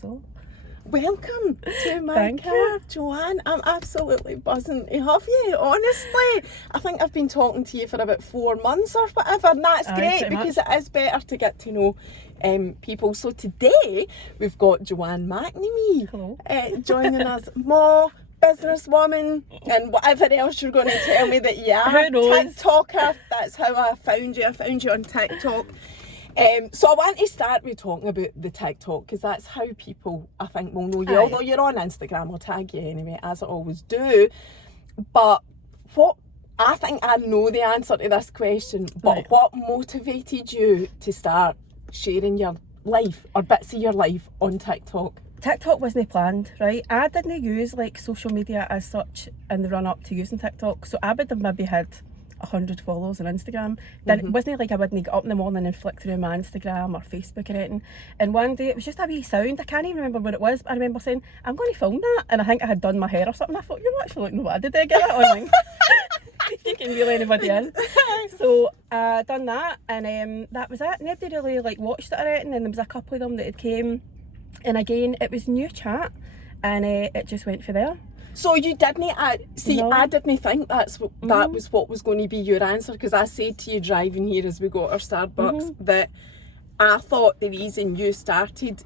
So, welcome to my Thank car, you. Joanne. I'm absolutely buzzing to have you, honestly. I think I've been talking to you for about 4 months or whatever, and that's great pretty because it is better to get to know people. So today we've got Joanne McNamee Hello. joining us. Businesswoman, and whatever else you're going to tell me that you are. Who knows? TikToker, that's how I found you. I found you on TikTok. So I want to start with talking about the TikTok, because that's how people, I think, will know you. Aye. Although you're on Instagram, I'll tag you anyway, as I always do. But what, I think I know the answer to this question, but Right. what motivated you to start sharing your life or bits of your life on TikTok? TikTok wasn't planned, right? I didn't use like social media as such in the run up to using TikTok. So I would have maybe had 100 followers on Instagram. Then it wasn't like I wouldn't get up in the morning and flick through my Instagram or Facebook or anything. And one day it was just a wee sound. I can't even remember what it was, but I remember saying, I'm going to film that. And I think I had done my hair or something. I thought, you're actually looking what I did. I get that online. If you can reel anybody in. So I done that, and that was it. Nobody really like watched it or anything. And there was a couple of them that had came. And again, it was new chat, and it just went for there. So you didn't, No. I didn't think that was what was going to be your answer, because I said to you driving here as we got our Starbucks that I thought the reason you started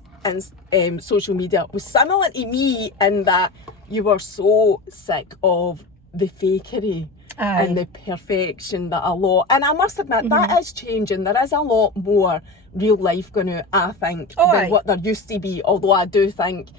in social media was similar to me, in that you were so sick of the fakery. Aye. And the perfection that a lot, and I must admit that is changing. There is a lot more real life going out, I think, than aye. what there used to be, although I do think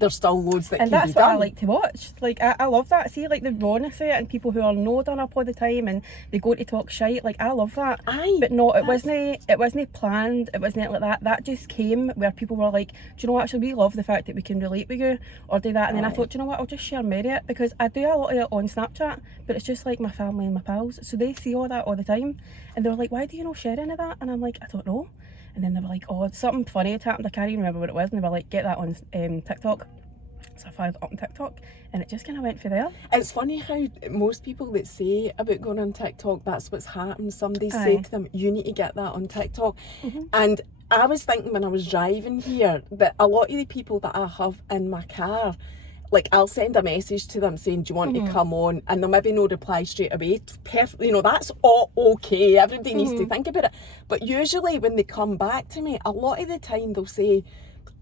there's still loads that And can that's be what done. I like to watch. Like, I love that. See, like the rawness of it, and people who are no done up all the time and they go to talk shite. Like, I love that. Aye, but no, it wasn't planned. It wasn't like that. That just came where people were like, do you know what, actually we love the fact that we can relate with you or do that. And then I thought, do you know what, I'll just share merit, because I do a lot of it on Snapchat, but it's just like my family and my pals. So they see all that all the time. And they were like, why do you not share any of that? And I'm like, I don't know. And then they were like, oh, something funny had happened. I can't even remember what it was. And they were like, get that on TikTok. So I fired it up on TikTok, and it just kind of went for there. It's funny how most people that say about going on TikTok, that's what's happened. Somebody Aye. said to them, you need to get that on TikTok. And I was thinking when I was driving here that a lot of the people that I have in my car, like I'll send a message to them saying, do you want to come on? And they'll maybe no reply straight away. Perfect, you know, that's all okay. Everybody needs to think about it. But usually when they come back to me, a lot of the time they'll say,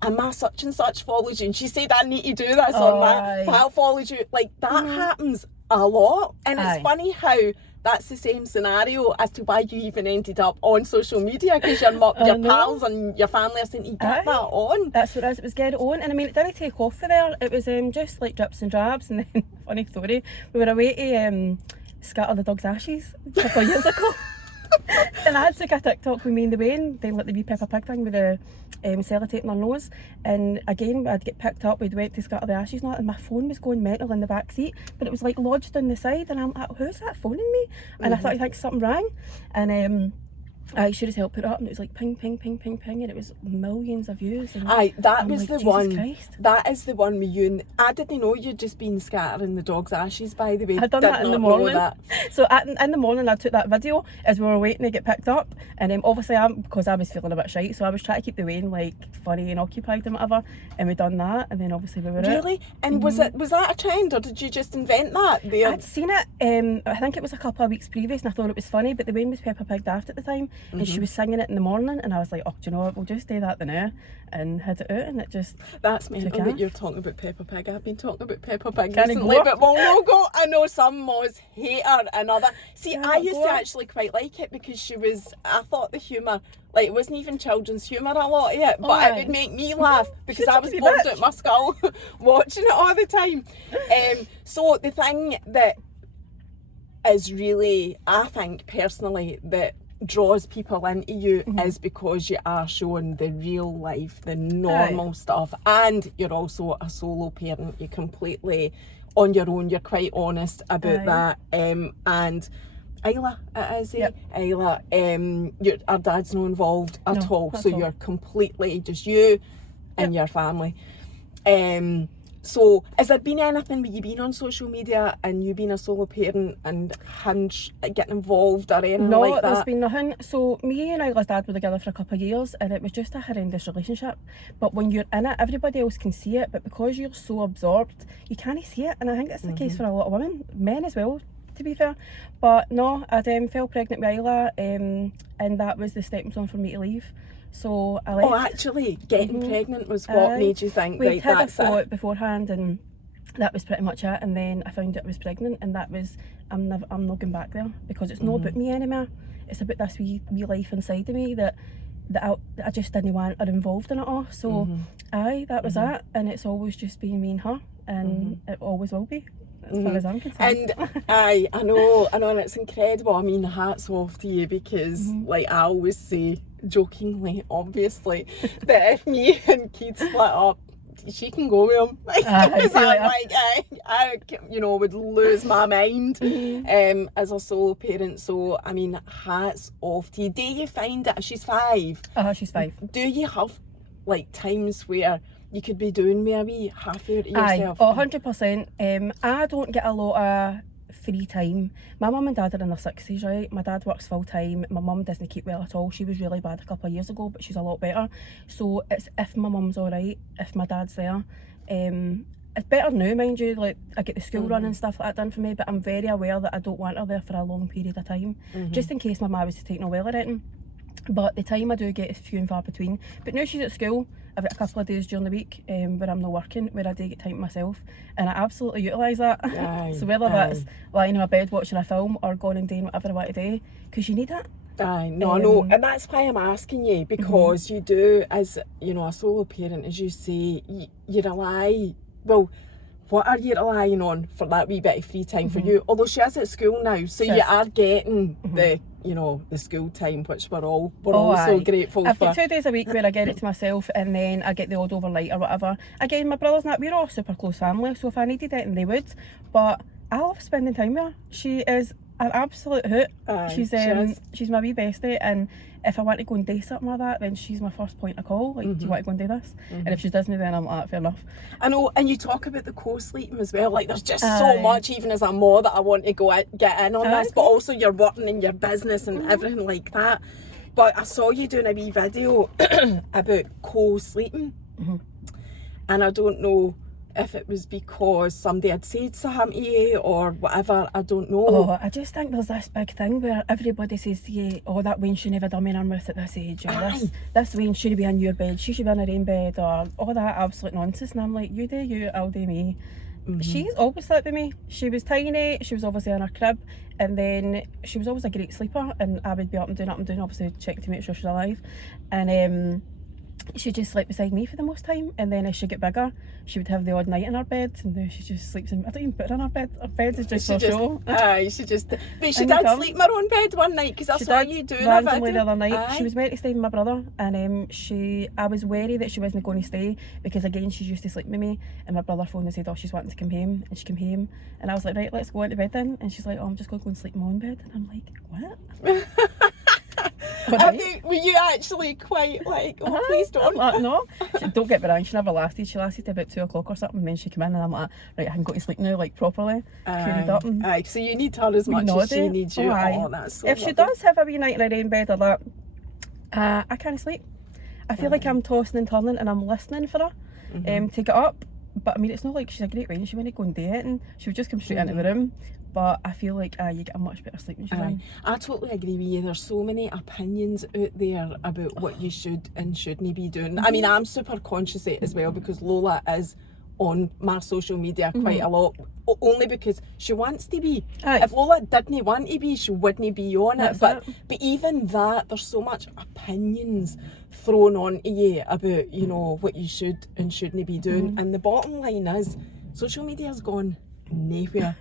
and my such and such follows you, and she said I need to do this, or my pal follows you. Like that happens a lot, and it's funny how that's the same scenario as to why you even ended up on social media, because your pals and your family are saying to get that on. That's what it is. It was get it on, and I mean, it didn't take off for there. It was just like drips and drabs. And then, funny story, we were away to scatter the dog's ashes a couple of years ago. And I had took a TikTok with me and the Wayne, doing like the wee Peppa Pig thing with the sellotape in our nose. And again, I'd get picked up, we'd went to scatter the ashes and that, and my phone was going mental in the back seat, but it was like lodged on the side, and I'm like, who's that phoning me? And I thought, I think something rang. And I sure as hell put it up, and it was like ping, ping, ping, ping, ping, and it was millions of views. And Aye, that I'm was like, the Jesus one. Christ. That is the one with you. And I didn't know you'd just been scattering the dog's ashes, by the way. I'd done Did that in not the know morning. that. So in the morning, I took that video as we were waiting to get picked up, and obviously because I was feeling a bit shite, so I was trying to keep the Wayne like funny and occupied and whatever, and we done that, and then obviously we were Really? And was that a trend, or did you just invent that? I'd seen it, I think it was a couple of weeks previous, and I thought it was funny, but the Wayne was Peppa Pig daft at the time, and she was singing it in the morning, and I was like, oh, do you know what, we'll just do that the now, and had it out, and it just That's mental took that off. you're talking about Peppa Pig. I've been talking about Peppa Pig Can I recently, go? but we'll not go. I know some mods hate her and other. See, Can I I used go? to actually quite like it, because I thought the humour, like it wasn't even children's humour, a lot of it, but Aye. it would make me laugh, because She's I a was wee bored bitch. out my skull watching it all the time. So the thing that is really, I think personally, that draws people into you is because you are showing the real life, the normal stuff, and you're also a solo parent. You're completely on your own. You're quite honest about that. And Isla, it is, Yep. Isla, our dad's not involved at No, all, not so at all. you're completely just you and your family. So, has there been anything with you being on social media and you being a solo parent and getting involved or anything No, like there's that? been nothing. So me and Isla's dad were together for a couple of years and it was just a horrendous relationship. But when you're in it, everybody else can see it, but because you're so absorbed, you can't see it. And I think that's the case for a lot of women, men as well, to be fair. But no, I'd fell pregnant with Isla, and that was the stepping stone for me to leave. So I left. Oh, actually, getting pregnant was what made you think, We'd right, had that's a it. thought beforehand, and that was pretty much it. And then I found out I was pregnant, and that was I'm not going back there, because it's not about me anymore. It's about this wee life inside of me that I just didn't want her involved in it all. So that was it, and it's always just been me and her, and it always will be, as far as I'm concerned. And I know, and it's incredible. I mean, hats off to you, because like I always say, jokingly, obviously, that if me and Keith split up, she can go with him. Because I would lose my mind as a solo parent. So, I mean, hats off to you. Do you find that she's 5? She's 5. Do you have like times where you could be doing me a wee half hour to yourself? 100%. I don't get a lot of free time. My mum and dad are in their 60s, right? My dad works full time. My mum doesn't keep well at all. She was really bad a couple of years ago, but she's a lot better. So it's if my mum's alright, if my dad's there. It's better now, mind you, like I get the school run and stuff like that done for me, but I'm very aware that I don't want her there for a long period of time, just in case my mum was to take no well or anything. But the time I do get is few and far between. But now she's at school, I've got a couple of days during the week where I'm not working, where I do get time to myself, and I absolutely utilise that. So whether that's lying in my bed watching a film or going and doing whatever I want to do, because you need it. I know, and that's why I'm asking you, because you do, as you know, a solo parent, as you say, you rely, well, what are you relying on for that wee bit of free time for you? Although she is at school now, so you are getting the school time, which we're all so grateful I've for. got 2 days a week where I get it to myself, and then I get the odd overnight or whatever. Again, my brothers and that, we're all super close family, so if I needed it, and they would. But I love spending time with her. She is an absolute hoot. She's my wee bestie, and if I want to go and do something like that, then she's my first point of call. Like, do you want to go and do this? And if she doesn't, then I'm like, fair enough. I know, and you talk about the co-sleeping as well. Like, there's just so much, even as a mom, that I want to get in on this, but also you're working in your business and everything like that. But I saw you doing a wee video about co-sleeping, and I don't know if it was because somebody had said something to you or whatever, I don't know. Oh, I just think there's this big thing where everybody says to you, oh, that Wayne shouldn't have a dummy in her mouth at this age, or this Wayne shouldn't be in your bed, she should be in her own bed, or all that absolute nonsense. And I'm like, you do you, I'll do me. She's always slept with me. She was tiny, she was obviously in her crib, and then she was always a great sleeper, and I would be up and down, obviously checking to make sure she's alive. And she just slept beside me for the most time, and then as she got bigger, she would have the odd night in her bed, and now she just sleeps in. I don't even put her in her bed. Her bed is just for show. But she did sleep in her own bed one night, because I saw you doing a randomly video the other night. She was meant to stay with my brother, and I was wary that she wasn't going to stay, because again, she's used to sleeping with me, and my brother phoned and said, oh, she's wanting to come home, and she came home, and I was like, right, let's go into bed then. And she's like, oh, I'm just going to go and sleep in my own bed. And I'm like, what? Were you actually quite like, oh, please don't? No, don't get me wrong, she never lasted. She lasted to about 2 o'clock or something, and then she came in, and I'm like, right, I can go to sleep now, like properly. So you need her as much as she needs you. Oh, that's so if she does have a wee night in her own bed or that, I can't sleep. I feel like I'm tossing and turning, and I'm listening for her to get up. But I mean, it's not like she's a great range. She wouldn't go and do it, and she would just come straight into the room. But I feel like you get a much better sleep when she's in. I totally agree with you. There's so many opinions out there about what you should and shouldn't be doing. I mean, I'm super conscious of it as well, because Lola is on my social media quite a lot, only because she wants to be. If Lola didn't want to be, she wouldn't be on it. But even that, there's so much opinions thrown onto you about, you know, what you should and shouldn't be doing. And the bottom line is, social media's gone nowhere.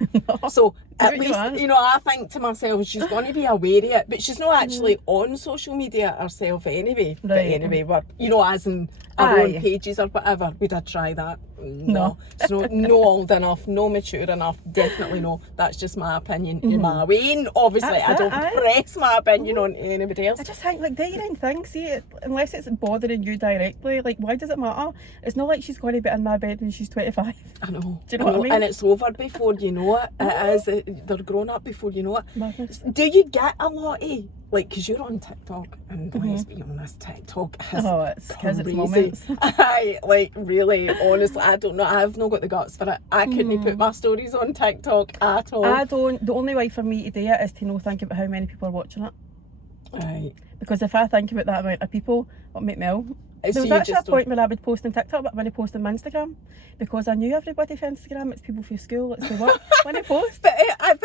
So At least, I think to myself, she's going to be aware of it, but she's not actually on social media herself anyway. Right. But anyway, we're, as in our own pages or whatever, we did try that. No. She's no old enough, no mature enough, definitely no. That's just my opinion in my way. And obviously, I don't press my opinion on anybody else. I just think, do your own thing. See, unless it's bothering you directly, why does it matter? It's not like she's going to be in my bed when she's 25. I know. Do you know what I mean? And it's over before you know it. It is. They're grown up before you know it. Madness. Do you get a lot of, because you're on TikTok, and let's be honest, TikTok is it's because it's moments. Really, honestly, I don't know. I've not got the guts for it. I couldn't put my stories on TikTok at all. I don't. The only way for me to do it is to think about how many people are watching it. Right. Because if I think about that amount of people, it'll make me ill. There was actually a point where I would post on TikTok, but when I post on my Instagram, because I knew everybody for Instagram, it's people for school, it's for work. When I post, but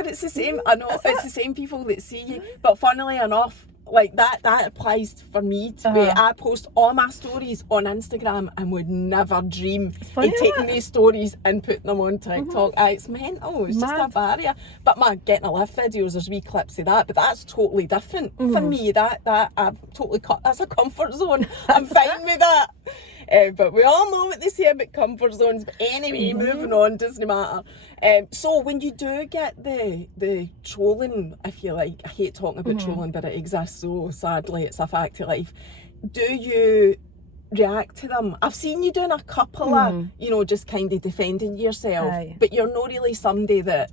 it's the same. I know it's the same people that see you. But funnily enough, that applies for me to be. I post all my stories on Instagram and would never dream of taking these stories and putting them on TikTok. It's mental. It's just a barrier. But my getting a lift videos, there's wee clips of that, but that's totally different for me. That I've totally cut. That's a comfort zone. I'm fine with that. But we all know what they say about comfort zones. But anyway, moving on, doesn't matter. So when you do get the trolling, if you like, I hate talking about trolling, but it exists, so sadly it's a fact of life. Do you react to them? I've seen you doing a couple of, just kind of defending yourself, but you're not really somebody that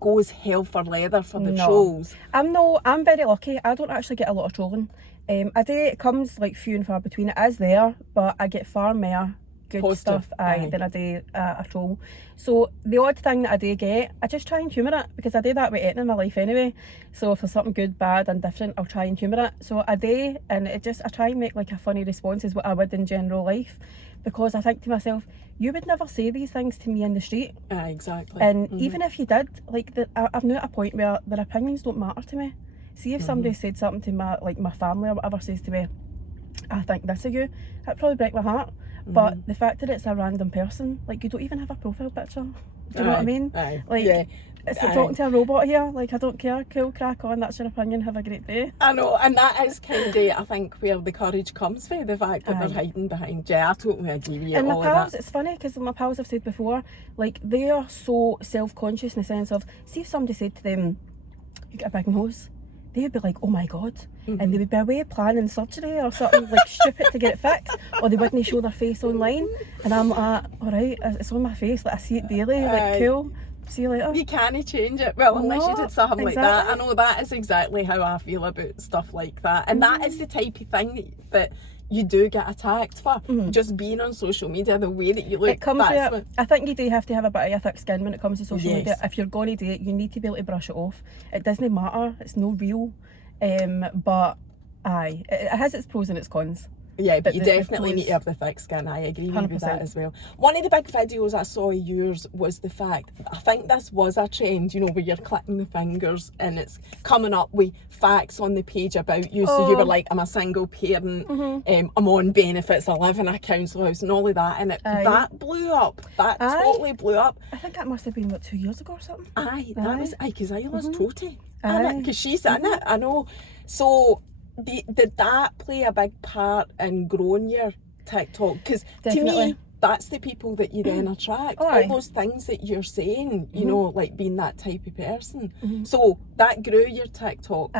goes hell for leather for the trolls. I'm very lucky. I don't actually get a lot of trolling. I do, it comes few and far between. It is there, but I get far more good positive stuff than I do a troll. So the odd thing that I do get, I just try and humour it, because I do that with anything in my life anyway. So if there's something good, bad and different, I'll try and humour it. So I do, and I try and make a funny response is what I would in general life, because I think to myself, you would never say these things to me in the street. Exactly. And even if you did, I've now at a point where their opinions don't matter to me. See, if somebody said something to my family or whatever says to me, I think this of you, that'd probably break my heart. But the fact that it's a random person, you don't even have a profile picture. Do you know what I mean? It's like talking to a robot here. I don't care. Cool, crack on. That's your opinion. Have a great day. I know, and that is kind of, I think, where the courage comes from. The fact that they're hiding behind. Yeah, I totally agree with you. And all my pals, of that. it's funny because my pals have said before, they are so self-conscious in the sense of, see if somebody said to them, "You got a big nose," they would be like, "Oh my god," and they would be away planning surgery or something stupid to get it fixed, or they wouldn't show their face online. And I'm like, alright, it's on my face, I see it daily, cool, see you later. You can't change it, unless you did something like that. I know that is exactly how I feel about stuff like that, and that is the type of thing that you do get attacked for, just being on social media, the way that you look. It comes I think you do have to have a bit of a thick skin when it comes to social media. If you're going to do it, you need to be able to brush it off. It doesn't matter, it's no real, but it has its pros and its cons. Yeah, but you definitely need to have the thick skin. I agree 100%. With that as well. One of the big videos I saw of yours was the fact, I think this was a trend, where you're clicking the fingers and it's coming up with facts on the page about you. So you were like, I'm a single parent, I'm on benefits, I live in a council house and all of that. And that blew up. That totally blew up. I think that must have been, 2 years ago or something? That was, because Isla's Toti in it, because she's in it, I know. So did that play a big part in growing your TikTok? Because to me, that's the people that you then attract. All those things that you're saying, being that type of person. So that grew your TikTok.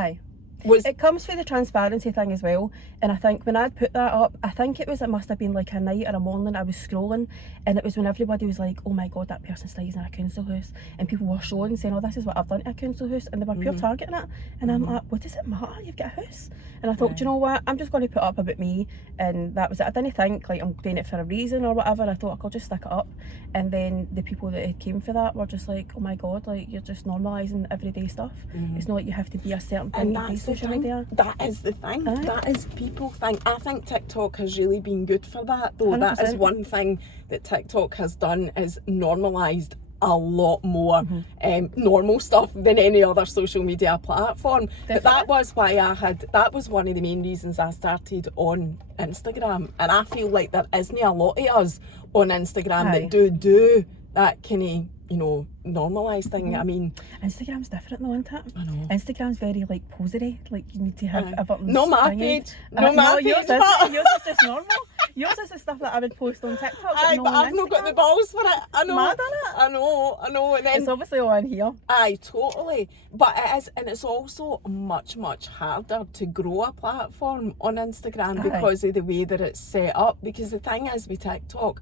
It comes through the transparency thing as well, and I think when I'd put that up, it must have been a night or a morning I was scrolling, and it was when everybody was like, "Oh my god, that person stays in a council house," and people were showing, saying, "Oh, this is what I've done at a council house," and they were pure targeting it, and I'm like, what does it matter? You've got a house. And I thought, do you know what, I'm just going to put up about me, and that was it. I didn't think I'm doing it for a reason or whatever. I thought I'll just stick it up, and then the people that came for that were just like, "Oh my god, you're just normalising everyday stuff. It's not like you have to be a certain thing to be social media." That is the thing. That is people think. I think TikTok has really been good for that, though. 100%. That is one thing that TikTok has done, is normalised a lot more normal stuff than any other social media platform. Definitely. But that was why that was one of the main reasons I started on Instagram. And I feel like there isn't a lot of us on Instagram that do that kind of you know, normalised thing. I mean, Instagram's different though, isn't it? I know. Instagram's very like posery. Like you need to have everything. No, my stinged. page. No, my page. Yours is just normal. Yours is the stuff that I would post on TikTok. Aye, but I've not got the balls for it. I know. Mad, innit? I know. And then It's obviously all in here. aye, totally. But it is, and it's also much harder to grow a platform on Instagram because of the way that it's set up. Because the thing is with TikTok,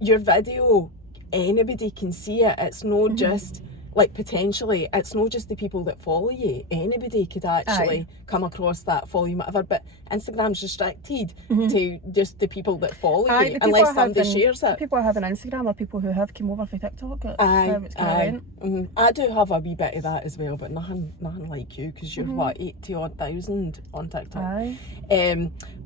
your video, anybody can see it. It's not just like potentially, it's not just the people that follow you. Anybody could actually come across that, follow you, whatever. But Instagram's restricted to just the people that follow you, unless somebody shares it. People who have an Instagram are people who have come over for TikTok. I do have a wee bit of that as well, but nothing like you, because you're what, 80,000 on TikTok. Aye.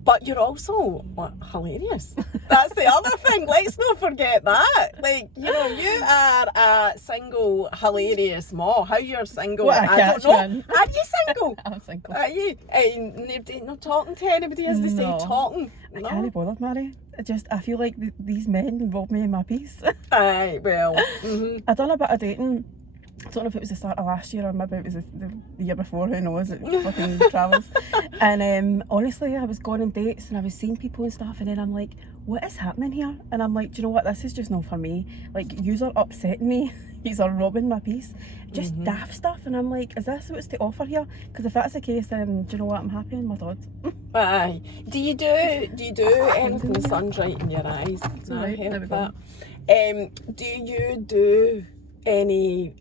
But you're also hilarious. That's the other thing. Let's not forget that. Like, you know, you are a single hilarious ma. How you're single? What a I don't know. catchman. Are you single? I'm single. Are you? Not talking to anybody, as they say, talking. I can't be bothered, Mary. I feel like these men involve me in my peace. Aye, well. I done a bit of dating. I don't know if it was the start of last year or maybe it was the year before, who knows, it fucking travels. And honestly, I was going on dates and I was seeing people and stuff, and then I'm like, what is happening here? And I'm like, do you know what, this is just not for me. Like, yous are upsetting me, yous are robbing my peace. Just daft stuff, and I'm like, is this what's to offer here? Because if that's the case, then do you know what, I'm happy in my dad. Aye. Do you do anything? The sun's right in your eyes. Right, there we go. Do you do any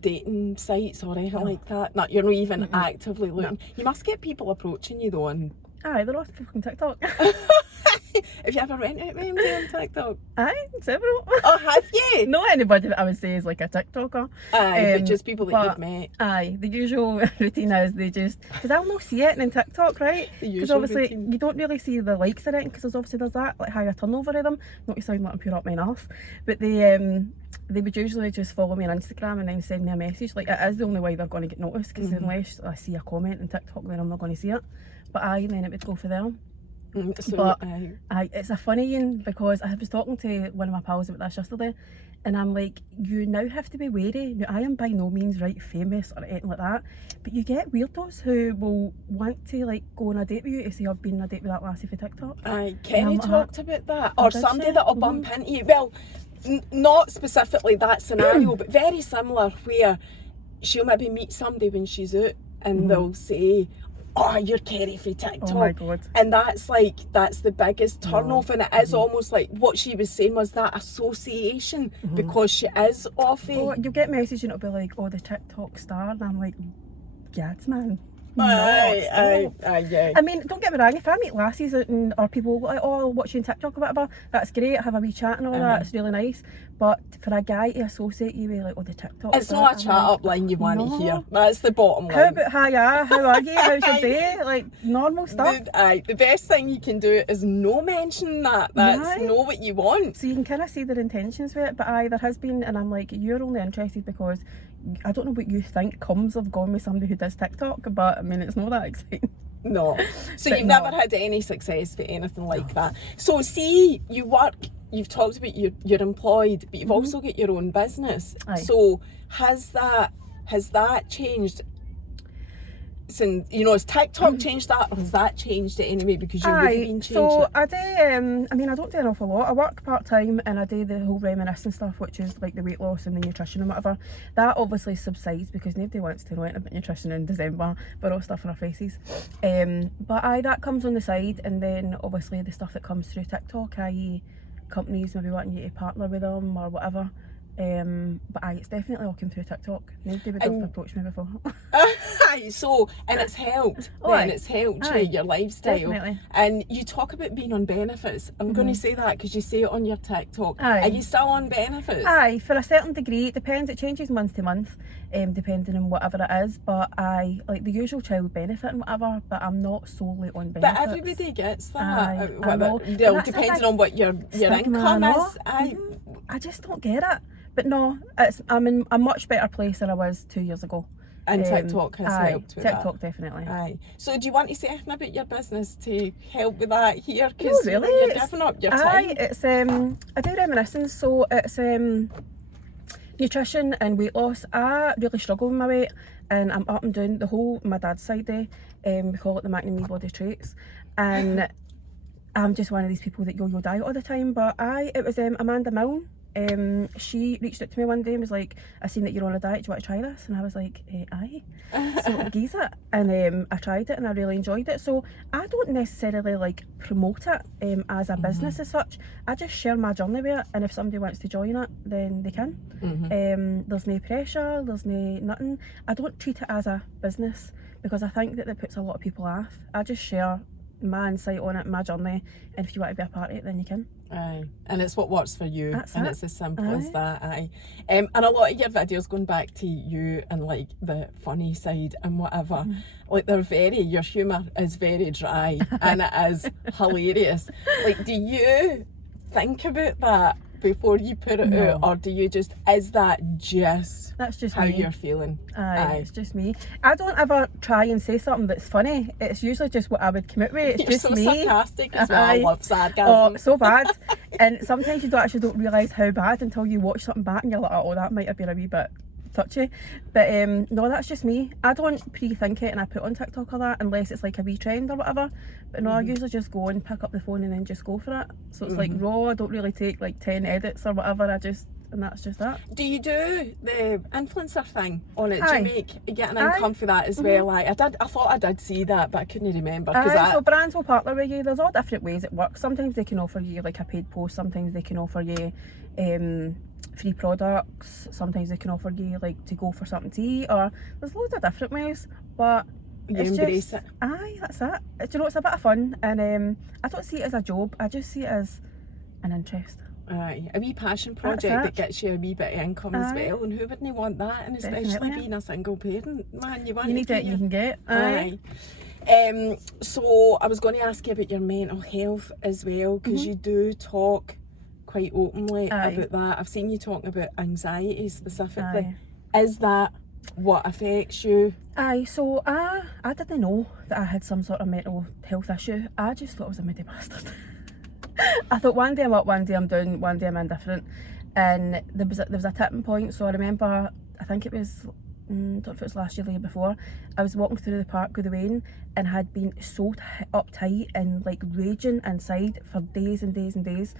dating sites or anything like that? No, you're not even actively looking. No. You must get people approaching you though. And aye, they're all fucking TikTok. Have you ever went out with anybody on TikTok? Aye, several. Oh, have you? Not anybody that I would say is like a TikToker. Aye, but just people that you've met. Aye, the usual routine is they just, because I'll not see it in TikTok, right? Because obviously routine. You don't really see the likes in it, because there's that like higher turnover of them. Not to sound like I'm pure up my arse, but they would usually just follow me on Instagram and then send me a message. Like, it is the only way they're going to get noticed, because unless I see a comment on TikTok, then I'm not going to see it. But then it would go for them. But it's a funny one, because I was talking to one of my pals about this yesterday, and I'm like, you now have to be wary. Now, I am by no means famous or anything like that, but you get weirdos who will want to like go on a date with you to say, I've been on a date with that lassie for TikTok. Aye, Kenny talked about that, or somebody that'll bump into you. Well, not specifically that scenario, but very similar, where she'll maybe meet somebody when she's out, and they'll say, oh, you're Kerry for TikTok. Oh my God. And that's the biggest turn off, and it is almost like what she was saying was that association, because she is off it. Oh, you'll get messages and it'll be like, oh, the TikTok star, and I'm like, gads, man. Aye, yeah. I mean, don't get me wrong, if I meet lassies or people like, oh, watch you on TikTok or whatever, that's great, have a wee chat and all that, it's really nice. But for a guy to associate you with like, oh, the TikTok, it's not a chat up line you want to hear. That's the bottom line. How about hiya, how are you, how's your day? Like, normal stuff. The best thing you can do is no mention that. That's know what you want. So you can kind of see their intentions with it, but there has been, and I'm like, you're only interested because I don't know what you think comes of going with somebody who does TikTok, but I mean, it's not that exciting. No. So you've never had any success with anything like that. So see, you work, you've talked about you're employed, but you've also got your own business. Aye. So has that changed? Since, you know, has TikTok changed that, or has that changed it anyway, because you've really been changing so it? I do, I mean, I don't do an awful lot. I work part-time and I do the whole reminiscing stuff, which is like the weight loss and the nutrition and whatever. That obviously subsides because nobody wants to know anything about nutrition in December. We're all stuffing our faces. But that comes on the side, and then obviously the stuff that comes through TikTok, i.e. companies maybe wanting you to partner with them or whatever. But it's definitely all came through TikTok. Nobody would have approached me before. So, and it's helped. It's helped your lifestyle. Definitely. And you talk about being on benefits. I'm going to say that because you say it on your TikTok. Are you still on benefits? Aye, for a certain degree. It depends. It changes month to month, depending on whatever it is. But like the usual child benefit and whatever. But I'm not solely on benefits. But everybody gets that. I know. Depending on what your income is. I just don't get it. But no, I'm in a much better place than I was 2 years ago. And TikTok has helped with TikTok that. definitely. Aye. So do you want to say anything about your business to help with that here? Because really, you're giving up your time. It's I do reminiscence, so it's Nutrition and weight loss. I really struggle with my weight, and I'm up and down the whole my dad's side day. We call it the Mac and Me body traits, and I'm just one of these people that yo-yo diet all the time. But it was Amanda Milne. She reached out to me one day and was like, "I seen that you're on a diet. Do you want to try this?" And I was like, "Aye." So geez it, and I tried it and I really enjoyed it. So I don't necessarily like promote it as a business as such. I just share my journey with it, and if somebody wants to join it, then they can. There's no pressure. There's no nothing. I don't treat it as a business because I think that puts a lot of people off. I just share my insight on it, my journey, and if you want to be a part of it, then you can. Aye, and it's what works for you. That's and it. It's as simple as that. Aye. And a lot of your videos, going back to you and like the funny side and whatever, like your humour is very dry and it is hilarious. Like, do you think about that before you put it out, or do you just, is that just that's just how me. you're feeling? Aye, it's just me. I don't ever try and say something that's funny. It's usually just what I would come out with. It's You're just so me. sarcastic as well. I love sarcasm. Oh, so bad. And sometimes you don't realise how bad until you watch something back and you're like, oh, that might have been a wee bit touchy. But no, that's just me. I don't pre-think it and I put it on TikTok or that unless it's like a wee trend or whatever. But no, I usually just go and pick up the phone and then just go for it. So it's like raw. I don't really take like 10 edits or whatever. And that's just that. Do you do the influencer thing on it? Aye. Do you get an income for that as well? Like, I thought I did see that, but I couldn't remember. So brands will partner with you. There's all different ways it works. Sometimes they can offer you like a paid post. Sometimes they can offer you free products. Sometimes they can offer you like to go for something to eat. Or there's loads of different ways. But you it's embrace just, it. Aye, that's it. Do you know, it's a bit of fun, and I don't see it as a job. I just see it as an interest. Aye, a wee passion project that gets you a wee bit of income as well, and who wouldn't want that? And especially Definitely. being a single parent, man, you want You need to it, you can get. Aye. So I was going to ask you about your mental health as well, because you do talk quite openly about that. I've seen you talking about anxiety specifically. Is that what affects you? Aye, so I didn't know that I had some sort of mental health issue. I just thought I was a moody bastard. I thought one day I'm up, one day I'm down, one day I'm indifferent. And there was a tipping point. So I remember, I think it was, I don't know if it was last year or the year before, I was walking through the park with Joanne and had been so uptight and like raging inside for days and days and days.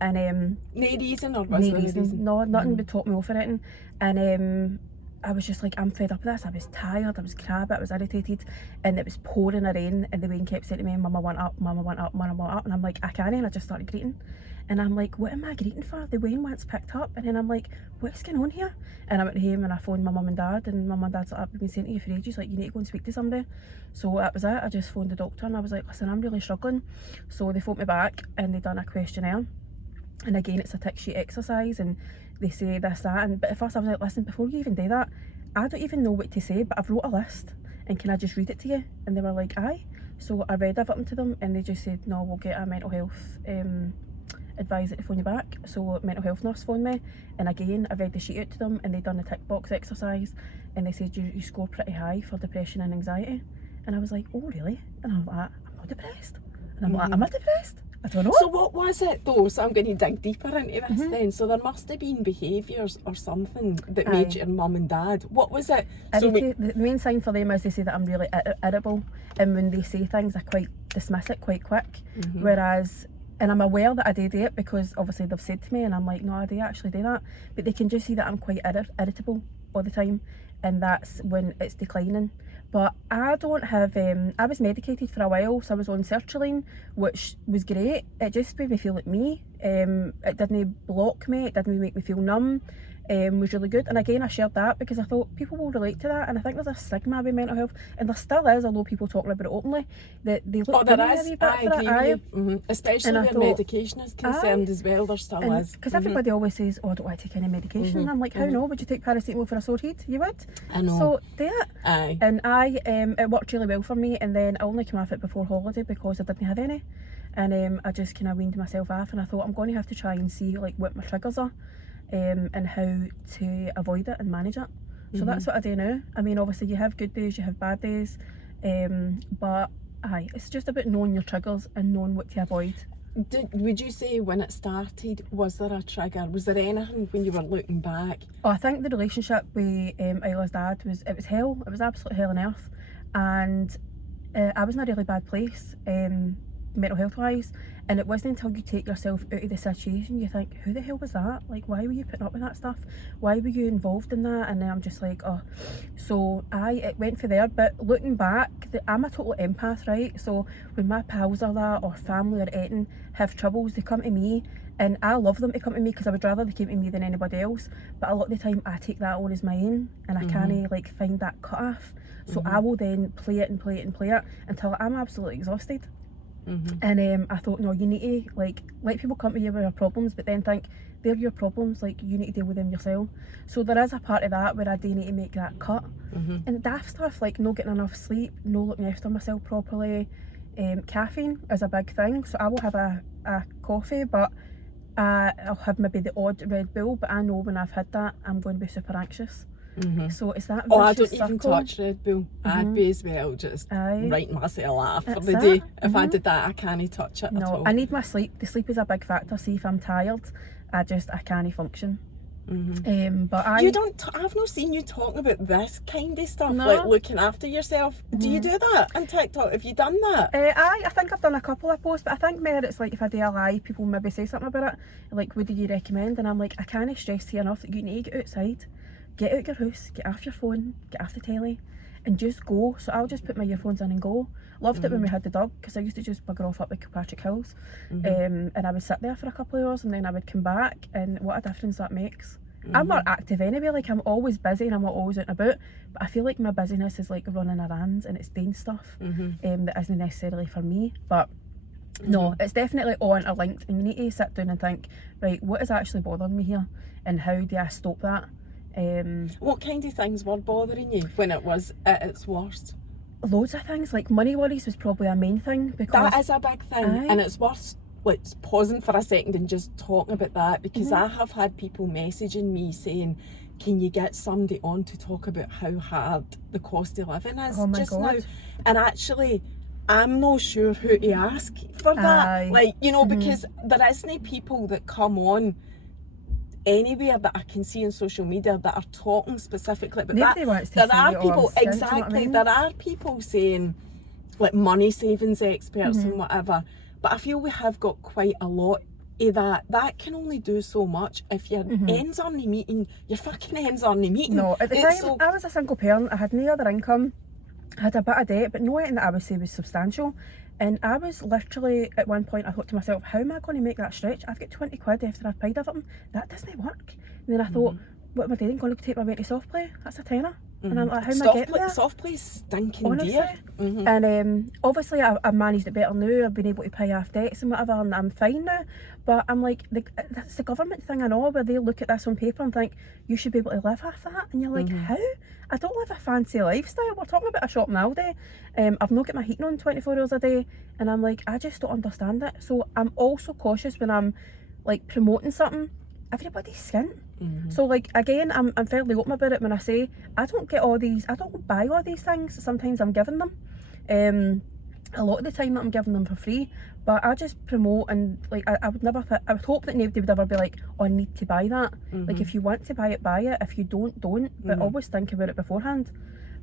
And no reason, or was no there a reason? No, nothing would talk me off or anything. And I was just like, I'm fed up with this. I was tired, I was crabby, I was irritated, and it was pouring rain, and the rain kept saying to me, Mama went up, Mama went up, Mama went up, and I'm like, I can't, and I just started greeting. And I'm like, what am I greeting for? The rain once picked up, and then I'm like, what's going on here? And I went home and I phoned my mum and dad, and my mum and dad's like, I've been saying to you for ages, like, you need to go and speak to somebody. So that was it. I just phoned the doctor and I was like, listen, I'm really struggling. So they phoned me back and they done a questionnaire. And again, it's a tick sheet exercise, and they say this, that, and but at first I was like, listen, before you even do that, I don't even know what to say, but I've wrote a list, and can I just read it to you? And they were like, aye. So I read everything to them, and they just said, no, we'll get a mental health advisor to phone you back. So a mental health nurse phoned me, and again, I read the sheet out to them, and they done the tick box exercise, and they said, you score pretty high for depression and anxiety. And I was like, oh really? And I'm like, I'm not depressed. And I'm like, am I depressed? I don't know. So what was it though? So I'm going to dig deeper into this then. So there must have been behaviours or something that made your mum and dad. What was it? So the main sign for them is they say that I'm really irritable, and when they say things I quite dismiss it quite quick. Whereas, and I'm aware that I do it because obviously they've said to me, and I'm like, no, I do actually do that. But they can just see that I'm quite irritable all the time, and that's when it's declining. But I don't have, I was medicated for a while, so I was on sertraline, which was great. It just made me feel like me. It didn't block me, it didn't make me feel numb. Was really good. And again, I shared that because I thought people will relate to that, and I think there's a stigma with mental health, and there still is, although people talk about it openly, that they look down a wee bit I for agree it. with you. Especially when medication is concerned as well, there still is. Because everybody always says, oh, I don't want to take any medication. And I'm like, how no? Would you take paracetamol for a sore head? You would. I know. So do it. Aye. And it worked really well for me, and then I only came off it before holiday because I didn't have any, and I just kind of weaned myself off, and I thought I'm going to have to try and see like what my triggers are, and how to avoid it and manage it. So that's what I do now. I mean, obviously you have good days, you have bad days, but aye, it's just about knowing your triggers and knowing what to avoid. Would you say when it started, was there a trigger? Was there anything when you were looking back? Oh, I think the relationship with Isla's dad was hell. It was absolute hell on earth, and I was in a really bad place, mental health wise. And it wasn't until you take yourself out of the situation you think, who the hell was that? Like, why were you putting up with that stuff? Why were you involved in that? And then I'm just like, oh. So it went for there. But looking back, I'm a total empath, right? So when my pals or that, or family or anything have troubles, they come to me. And I love them to come to me because I would rather they came to me than anybody else. But a lot of the time I take that on as my own, and I can't like find that cut off. So I will then play it until I'm absolutely exhausted. And I thought, no, you need to like let people come to you with their problems, but then think they're your problems, like you need to deal with them yourself. So there is a part of that where I do need to make that cut. And daft stuff like no getting enough sleep, no looking after myself properly. Caffeine is a big thing, so I will have a coffee, but I'll have maybe the odd Red Bull, but I know when I've had that I'm going to be super anxious. So it's that I vicious don't even circle. touch Red Bull. I'd be as well just writing myself off for That's the it. day. If I did that, I can't touch it at No, all. I need my sleep. The sleep is a big factor. See, if I'm tired, I can't function. But I've not seen you talking about this kind of stuff, No. like looking after yourself. Do you do that on TikTok? Have you done that? I think I've done a couple of posts, but I think maybe it's like if I do a lie, people maybe say something about it. Like, what do you recommend? And I'm like, I can't stress to you enough that you need to get outside, get out your house, get off your phone, get off the telly, and just go. So I'll just put my earphones in and go. Loved it when we had the dog, because I used to just bugger off up at Kilpatrick Hills, and I would sit there for a couple of hours and then I would come back, and what a difference that makes. I'm not active anyway, like I'm always busy and I'm not always out and about, but I feel like my busyness is like running errands and it's doing stuff that isn't necessarily for me. But no, it's definitely on a linked, and you need to sit down and think, right, what is actually bothering me here and how do I stop that? What kind of things were bothering you when it was at its worst? Loads of things, like money worries was probably a main thing, because That is a big thing, and it's worth pausing for a second and just talking about that, because I have had people messaging me saying, can you get somebody on to talk about how hard the cost of living is God. now? And actually, I'm not sure who to ask for that. Like, you know, because there isn't people that come on anywhere that I can see on social media that are talking specifically about nobody that. wants to There see are it people, on stint, exactly, do you know what I mean? there are people saying, like, money savings experts and whatever, but I feel we have got quite a lot of that. That can only do so much. If your ends aren't meeting, your fucking ends aren't meeting. No, at the time I was a single parent, I had no other income, I had a bit of debt, but no anything that I would say was substantial. And I was literally, at one point I thought to myself, how am I going to make that stretch? I've got 20 quid after I've paid everything. That doesn't work. And then I thought, what am I doing? Going to take my way to soft play? That's a tenner. And I'm like, how am I getting there? Soft play's stinking Honestly. dear. And obviously I've managed it better now. I've been able to pay off debts and whatever, and I'm fine now. But I'm like, that's the government thing, I know, where they look at this on paper and think you should be able to live off that, and you're like, how? I don't live a fancy lifestyle. We're talking about a shopping all day. I've not got my heating on 24 hours a day, and I'm like, I just don't understand it. So I'm also cautious when I'm like promoting something. Everybody's skint. So like, again, I'm fairly open about it when I say I don't buy all these things. Sometimes I'm giving them. A lot of the time that I'm giving them for free, but I just promote, and like I would never I would hope that nobody would ever be like, oh, I need to buy that. Like, if you want to buy it, buy it. If you don't, but always think about it beforehand.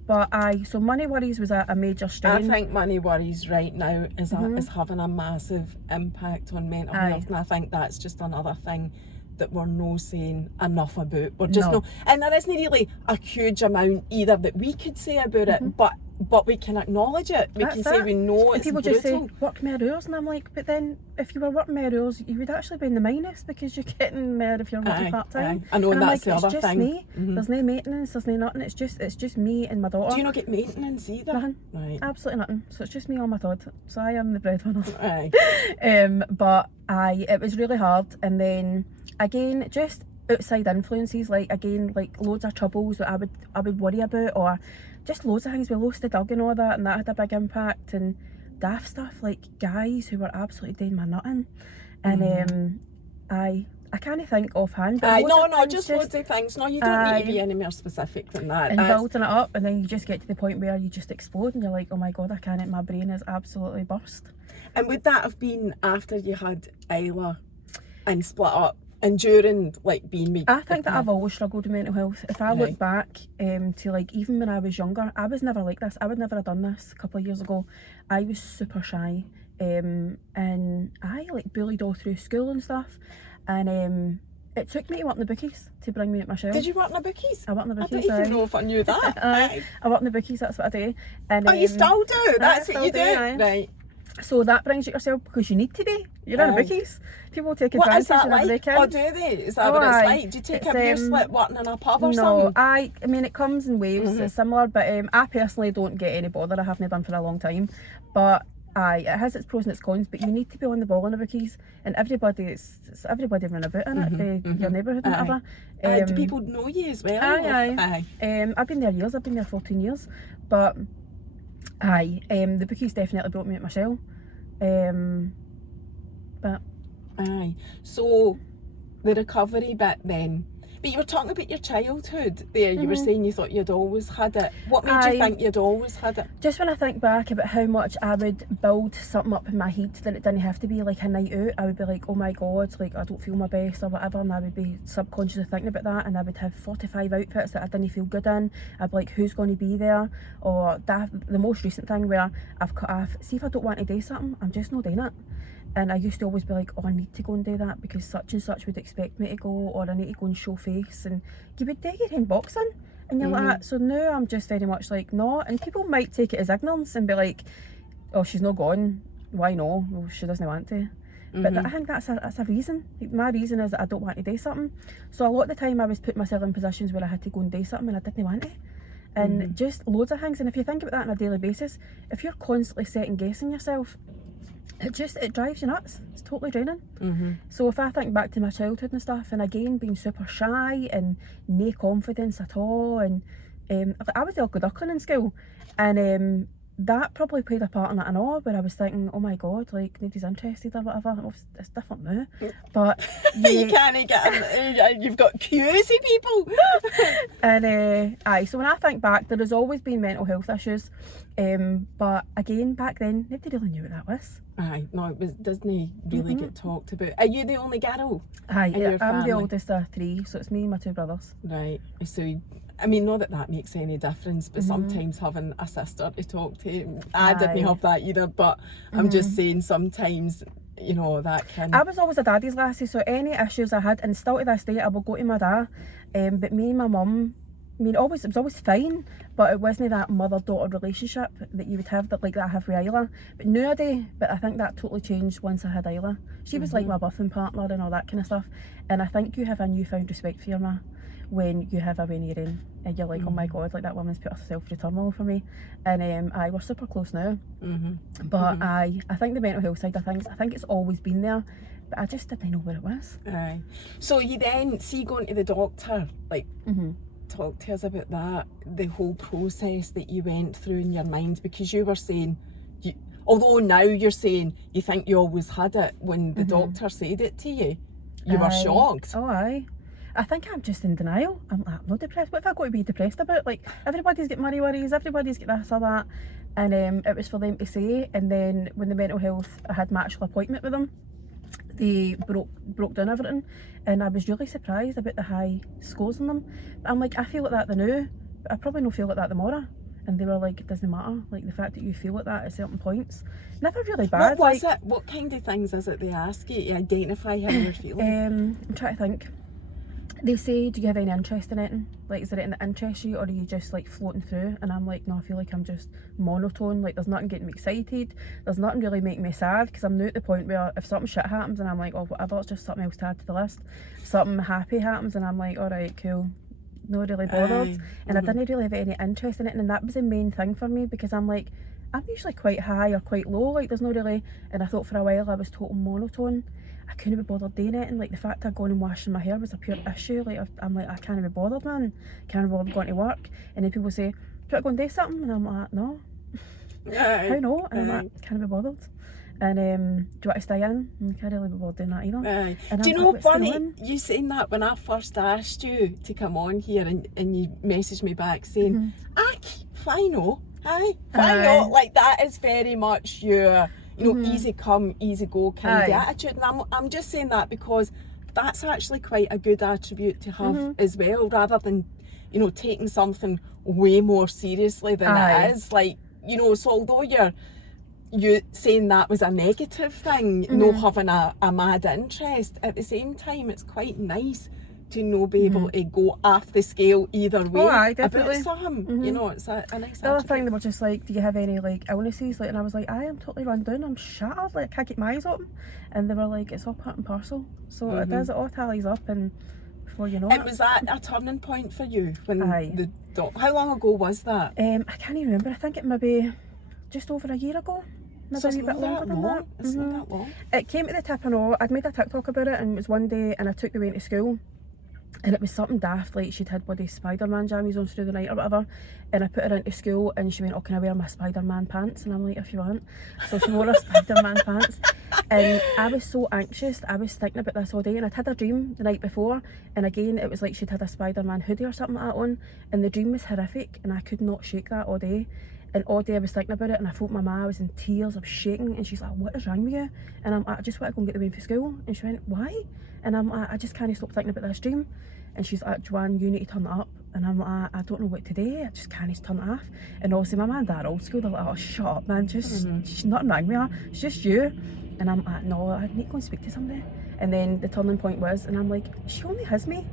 But so money worries was a major strain. I think money worries right now is having a massive impact on mental health, and I think that's just another thing that we're no saying enough about. We're just no, and there isn't really a huge amount either that we could say about it, but we can acknowledge it. We can say we know it's people brutal. just say work more hours, and I'm like, but then if you were working more hours, you would actually be in the minus, because you're getting more if you're working part time. I know, and that's like, the other it's just thing. Me. There's no maintenance, there's no nothing. It's just me and my daughter. Do you not get maintenance either? Nothing. Right. Absolutely nothing. So it's just me on my Todd. So I am the breadwinner. Aye. But it was really hard, and then again, just outside influences, like again, like loads of troubles that I would worry about, or just loads of things. We lost the dog and all that, and that had a big impact. And daft stuff like guys who were absolutely doing my nutting, and I can't think offhand. But Aye, loads of no, things just loads of things. No, you don't need to be any more specific than that. And building it up, and then you just get to the point where you just explode and you're like, oh my god, I can't, my brain is absolutely burst. And would that have been after you had Isla and split up? And during, like, being with... I think that I've always struggled with mental health. If I look back to, like, even when I was younger, I was never like this. I would never have done this a couple of years ago. I was super shy. And I, like, bullied all through school and stuff. And it took me to work in the bookies to bring me out my shell. Did you work in the bookies? I work in the bookies, I don't even know if I knew that. I work in the bookies, that's what I do. And, you still do? That's what you do? Right. So that brings you yourself because you need to be. You're in the bookies. People take advantage what is that whenever like? they can. Oh, do they? Is that what it's like? Do you take a beer slip working in a pub or something? No, I mean it comes in waves. It's similar, but I personally don't get any bother. I haven't done for a long time, but it has its pros and its cons. But you need to be on the ball in the bookies, and everybody's run about in it, your neighbourhood and whatever. Do people know you as well? Aye. I've been there years. I've been there 14 years, but the bookies definitely brought me out my shell. But so the recovery bit then, but you were talking about your childhood there. You were saying you thought you'd always had it. What made you think you'd always had it? Just when I think back about how much I would build something up in my head that it didn't have to be like a night out, I would be like, oh my god, like I don't feel my best or whatever, and I would be subconsciously thinking about that, and I would have 45 outfits that I didn't feel good in. I'd be like, who's going to be there? Or the most recent thing where I've see if I don't want to do something, I'm just not doing it. And I used to always be like, oh, I need to go and do that because such and such would expect me to go, or I need to go and show face. And you would do your own boxing. And you're like that. So now I'm just very much like, no. And people might take it as ignorance and be like, oh, she's not gone. Why no? Well, she doesn't want to. But I think that's a reason. Like, my reason is that I don't want to do something. So a lot of the time I was putting myself in positions where I had to go and do something and I didn't want to. And just loads of things. And if you think about that on a daily basis, if you're constantly second guessing yourself, it drives you nuts. It's totally draining. So if I think back to my childhood and stuff, and again being super shy and no confidence at all, and I was the ugly duckling in school, and that probably played a part in it and all, where I was thinking, oh my god, like nobody's interested or whatever. It's different now, but you can't get you've got crazy people. And so when I think back, there has always been mental health issues, but again back then nobody really knew what that was. No, it doesn't really get talked about. Are you the only girl? I'm the oldest of three, so it's me and my two brothers. Right, so I mean, not that makes any difference, but sometimes having a sister to talk to, I didn't have that either, but I'm just saying sometimes, you know, that can... I was always a daddy's lassie, so any issues I had, and still to this day, I will go to my dad, but me and my mum, I mean, it was always fine, but it wasn't that mother-daughter relationship that you would have, that I have with Isla. But nowadays, I think that totally changed once I had Isla. She was like my birthing partner and all that kind of stuff, and I think you have a newfound respect for your ma when you have a wee your own, and you're like, oh my god, like that woman's put herself through turmoil for me. And we're super close now. But I think the mental health side of things, I think it's always been there, but I just didn't know where it was. So you then see going to the doctor, like talk to us about that, the whole process that you went through in your mind, because you were saying, although now you're saying you think you always had it, when the doctor said it to you, you were shocked. Oh aye. I think I'm just in denial. I'm not depressed. What have I got to be depressed about? Like, everybody's got money worries, everybody's got this or that. And it was for them to say. And then when the mental health, I had my actual appointment with them, they broke down everything. And I was really surprised about the high scores on them. But I'm like, I feel like that the now, but I probably don't feel like that tomorrow. And they were like, it doesn't matter. Like, the fact that you feel like that at certain points, never really bad. What was it? What kind of things is it they ask you to identify how you're feeling? I'm trying to think. They say, do you have any interest in anything? Like, is there anything that interests you, or are you just like floating through? And I'm like, no, I feel like I'm just monotone. Like, there's nothing getting me excited. There's nothing really making me sad, because I'm now at the point where if something shit happens and I'm like, oh, whatever, it's just something else to add to the list. Something happy happens and I'm like, all right, cool. Not really bothered. And I didn't really have any interest in it. And that was the main thing for me, because I'm like, I'm usually quite high or quite low. Like, there's no really... And I thought for a while I was total monotone. I couldn't be bothered doing it, and like the fact I'd gone and washing my hair was a pure issue. Like, I'm like, I can't be bothered, man. Can't be bothered going to work. And then people say, do you want to go and do something? And I'm like, no. How no? And I'm like, can't be bothered. And do you want to stay in? I can't really be bothered doing that either. Aye. And Do you I'm know, like, "What's funny, going on?" you saying that when I first asked you to come on here and you messaged me back saying, I know, aye, I know, like that is very much your, you know, easy come, easy go kind of attitude. And I'm just saying that because that's actually quite a good attribute to have as well, rather than, you know, taking something way more seriously than it is. Like, you know, so although you saying that was a negative thing, no having a mad interest, at the same time it's quite nice to be able to go off the scale either way. Oh, aye, definitely. About something. You know, it's a nice The other attribute. thing, they were just like, do you have any like illnesses? Like, and I was like, I'm totally run down, I'm shattered, like I can't keep my eyes open. And they were like, it's all part and parcel. So it does, it all tallies up, and before you know it. Was that a turning point for you when Aye. how long ago was that? I can't even remember, I think it maybe just over a year ago. Maybe So a wee bit longer than that. It's not that long. It came to the tip, I know, I'd made a TikTok about it, and it was one day and I took the way into school. And it was something daft, like she'd had bloody Spider-Man jammies on through the night or whatever, and I put her into school and she went, oh, can I wear my Spider-Man pants? And I'm like, if you want. So she wore her Spider-Man pants, and I was so anxious, I was thinking about this all day, and I'd had a dream the night before, and again it was like she'd had a Spider-Man hoodie or something like that on, and the dream was horrific and I could not shake that all day. And all day I was thinking about it, and I thought my ma was in tears, I was shaking, and she's like, what is wrong with you? And I'm like, I just want to go and get the way for school. And she went, why? And I'm like, I just can't stop thinking about this dream. And she's like, Joanne, you need to turn it up. And I'm like, I don't know what to do, I just can't turn it off. And obviously my man and dad are old school, they're like, oh shut up man, just she's nothing wrong with her, it's just you. And I'm like, no, I need to go and speak to somebody. And then the turning point was, and I'm like, she only has me.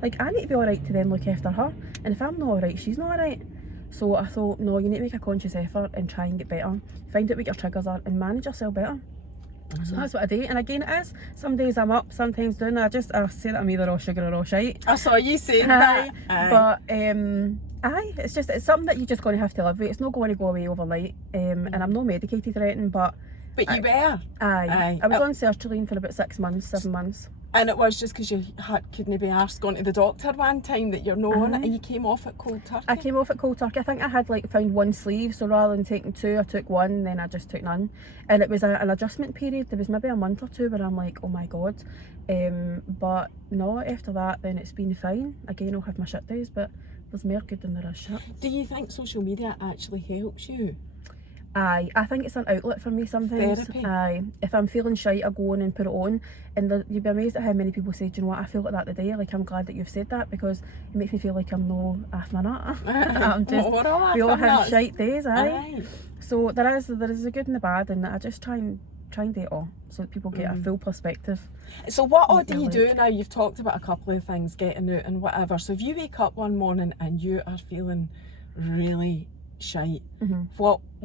Like, I need to be alright to then look after her. And if I'm not alright, she's not alright. So I thought, no, you need to make a conscious effort and try and get better. Find out what your triggers are and manage yourself better. So that's what I do. And again, it is, some days I'm up, sometimes down. I say that I'm either all sugar or all shite. I saw you saying that. But it's something that you're just going to have to live with. It's not going to go away overnight. And I'm not medicated or anything, but you were. Aye. I was on sertraline for about 6 months, 7 months. And it was just because you couldn't be arsed going to the doctor one time that you're not on it, and you came off at cold turkey. I came off at cold turkey. I think I had found one sleeve, so rather than taking 2, I took 1, then I just took none. And it was an adjustment period. There was maybe a month or 2 where I'm like, oh my god. But no, after that, then it's been fine. Again, I'll have my shit days, but there's more good than there is shit. Do you think social media actually helps you? Aye, I think it's an outlet for me sometimes. Therapy. Aye, if I'm feeling shite, I go on and put it on, and you'd be amazed at how many people say, do you know what, I feel like that today. Like, I'm glad that you've said that, because it makes me feel like I'm no half my nut. I'm just, we all have shite days, aye. So there is a good and the bad, and I just try and do it all so that people get a full perspective. So what all do you do now? You've talked about a couple of things, getting out and whatever. So if you wake up one morning and you are feeling really shite,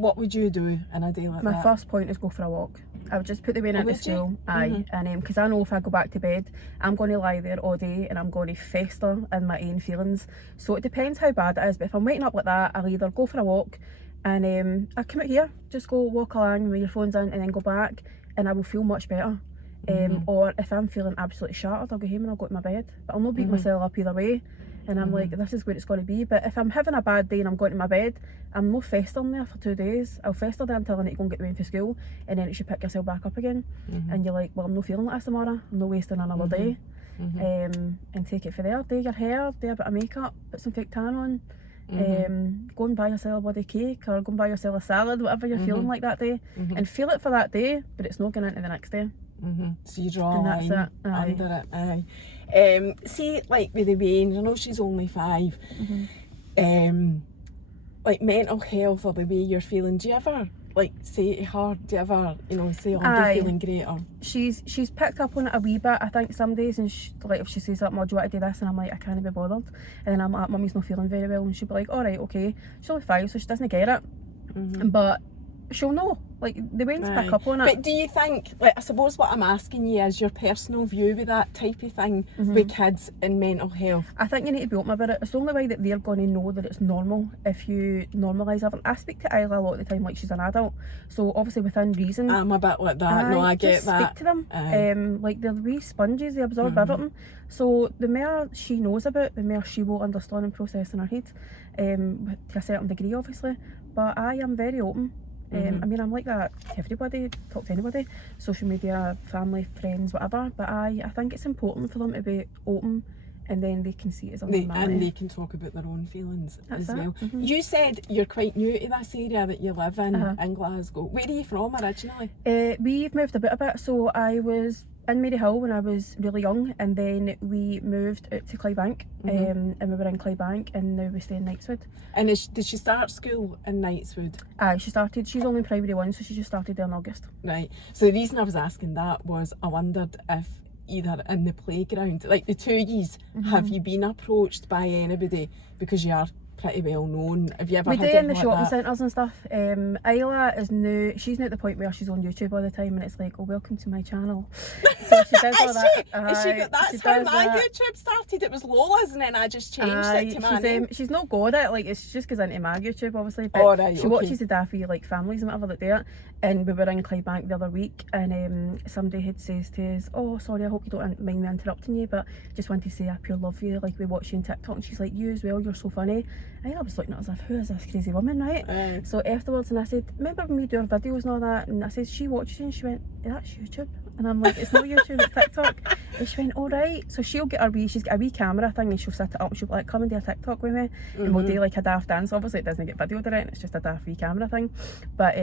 what would you do in a day like that? My first point is go for a walk. I would just put the way into school, and because I know if I go back to bed, I'm going to lie there all day and I'm going to fester in my own feelings. So it depends how bad it is, but if I'm waking up like that, I'll either go for a walk, and I'll come out here, just go walk along with your phones in, and then go back, and I will feel much better. Or if I'm feeling absolutely shattered, I'll go home and I'll go to my bed, but I'll not beat myself up either way. And I'm like, this is where it's going to be. But if I'm having a bad day and I'm going to my bed, I'm not festering there for 2 days. I'll fester there until I need to go and get the way for school, and then it should pick yourself back up again. And you're like, well, I'm not feeling like this tomorrow, I'm not wasting another day. And take it for there. Do your hair, do a bit of makeup, put some fake tan on, go and buy yourself a bloody cake, or go and buy yourself a salad, whatever you're feeling like that day, and feel it for that day, but it's not going into the next day. So you draw a And that's line it. Aye. under it. See, like with the Wayne, I know she's only 5. Like mental health or the way you're feeling, do you ever like say to her, do you ever, say, oh, I'm feeling great? Or she's picked up on it a wee bit, I think, some days, and like if she says something, oh, do you want to do this? And I'm like, I can't be bothered. And then I'm like, mummy's not feeling very well, and she'll be like, alright, okay. She's only 5, so she doesn't get it. But she'll know, like, the Wayne's pick up on it. But do you think, like, I suppose what I'm asking you is your personal view with that type of thing with kids and mental health? I think you need to be open about it. It's the only way that they're going to know that it's normal if you normalise everything. I speak to Isla a lot of the time like she's an adult, so obviously within reason. I'm a bit like that. No, I get that. Speak to them. Like, they're wee sponges, they absorb everything. So the more she knows about, the more she will understand and process in her head, to a certain degree, obviously. But I am very open. I mean, I'm like that to everybody, talk to anybody, social media, family, friends, whatever, but I think it's important for them to be open, and then they can see it as a normality. And they can talk about their own feelings That's as it. well. You said you're quite new to this area that you live in Glasgow. Where are you from originally? We've moved a bit, so I was in Maryhill when I was really young, and then we moved out to Clydebank, and we were in Clydebank, and now we stay in Knightswood. And did she start school in Knightswood? Aye, she's only in primary 1, so she just started there in August. Right. So the reason I was asking that was I wondered if either in the playground, like the two yous, have you been approached by anybody because you are pretty well known? Have you ever had We do in the like shopping that? centres and stuff. Isla is new. She's now at the point where she's on YouTube all the time, and it's like, oh, welcome to my channel. So she does all that. That's how my YouTube started. It was Lola's, and then I just changed it to my name. She's not good at it, like, it's just goes into my YouTube, obviously, but she watches the daffy like families and whatever that do it. And we were in Clydebank the other week, and somebody had says to us, oh, sorry, I hope you don't mind me interrupting you, but just want to say I pure love you, like, we watch you on TikTok. And she's like, you as well, you're so funny. I was looking at her as if, who is this crazy woman, right? So afterwards, and I said, remember when we do our videos and all that? And I said, she watches you, and she went, that's YouTube. And I'm like, it's not YouTube, it's TikTok. And she went, all right. So she's got a wee camera thing, and she'll set it up, she'll be like, come and do a TikTok with me, and we'll do like a daft dance. Obviously it doesn't get videoed or anything, it's just a daft wee camera thing. But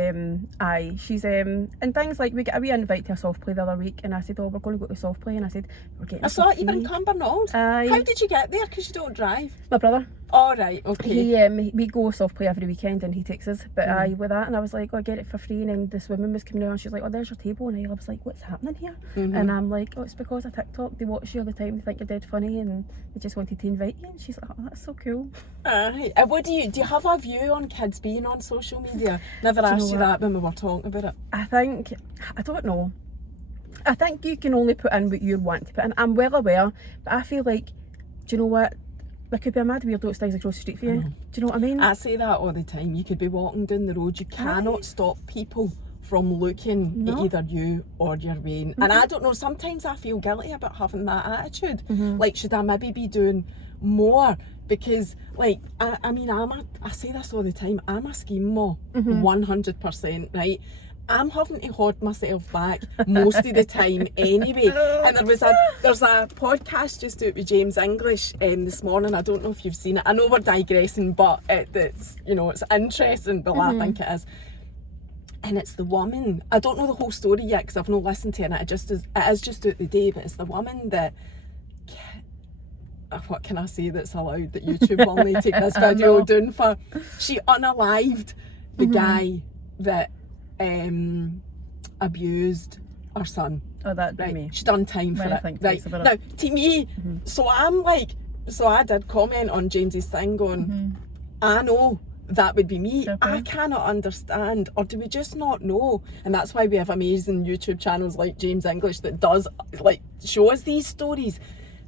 she's and things like, we get a wee invite to a soft play the other week, and I said, oh, we're going to go to soft play, and I said, we're getting I saw it, you were in Cumbernauld. How did you get there? Because you don't drive. My brother. All right, okay. We go soft play every weekend, and he takes us. But with that, and I was like, oh, I get it for free. And then this woman was coming out, and she's like, oh, there's your table. And I was like, what's happening here? And I'm like, oh, it's because of TikTok. They watch you all the time. They think you're dead funny, and they just wanted to invite you. And she's like, oh, that's so cool. What do you have a view on kids being on social media? Never asked you that when we were talking about it. I don't know. I think you can only put in what you want to put in. I'm well aware, but I feel like, do you know what? There could be a mad weirdo that stays across the street for you. Do you know what I mean? I say that all the time. You could be walking down the road. You cannot stop people from looking at either you or your Wayne. And I don't know, sometimes I feel guilty about having that attitude. Like, should I maybe be doing more? Because, like, I mean, I say this all the time, I'm a scheme mo, 100%, right? I'm having to hold myself back most of the time anyway. And there's a podcast just out with James English this morning. I don't know if you've seen it. I know we're digressing, but it's interesting, but I think it is. And it's the woman, I don't know the whole story yet because I've not listened to it, and it is just out the day, but it's the woman that, what can I say that's allowed that YouTube will only take this video down for? She unalived the guy that abused her son. Oh, that'd right? be me. She's done time for it. Right. Now, to me, so I'm like, so I did comment on James's thing going, I know that would be me. Okay. I cannot understand, or do we just not know? And that's why we have amazing YouTube channels like James English that does like show us these stories.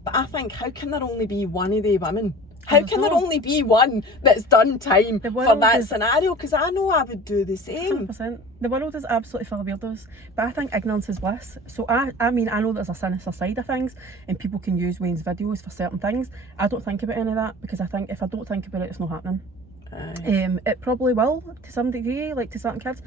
But I think, how can there only be one of the women? How can there only be one that's done time for that scenario? Because I know I would do the same. 100%. The world is absolutely full of weirdos, but I think ignorance is bliss. So I mean, I know there's a sinister side of things, and people can use Wayne's videos for certain things. I don't think about any of that, because I think if I don't think about it, it's not happening. It probably will to some degree, like to certain kids.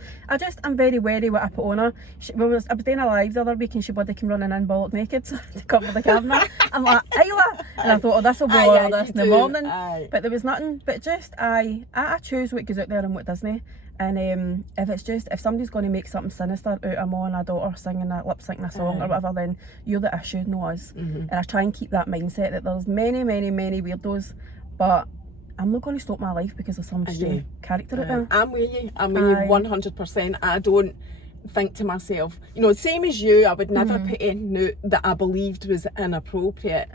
I'm very wary what I put on her. I was doing a live the other week, and she bloody came running in bollock naked to cover the camera. I'm like, Isla! And I thought, oh, this will be all this in the morning. But there was nothing. But just I choose what goes out there and what doesn't. And if somebody's going to make something sinister out of mom and a daughter singing a lip syncing a song or whatever, then you're the issue, not us. And I try and keep that mindset that there's many, many, many weirdos, but I'm not going to stop my life because of some stray character out there. I'm with you 100%. I don't think to myself, same as you, I would never put anything out that I believed was inappropriate.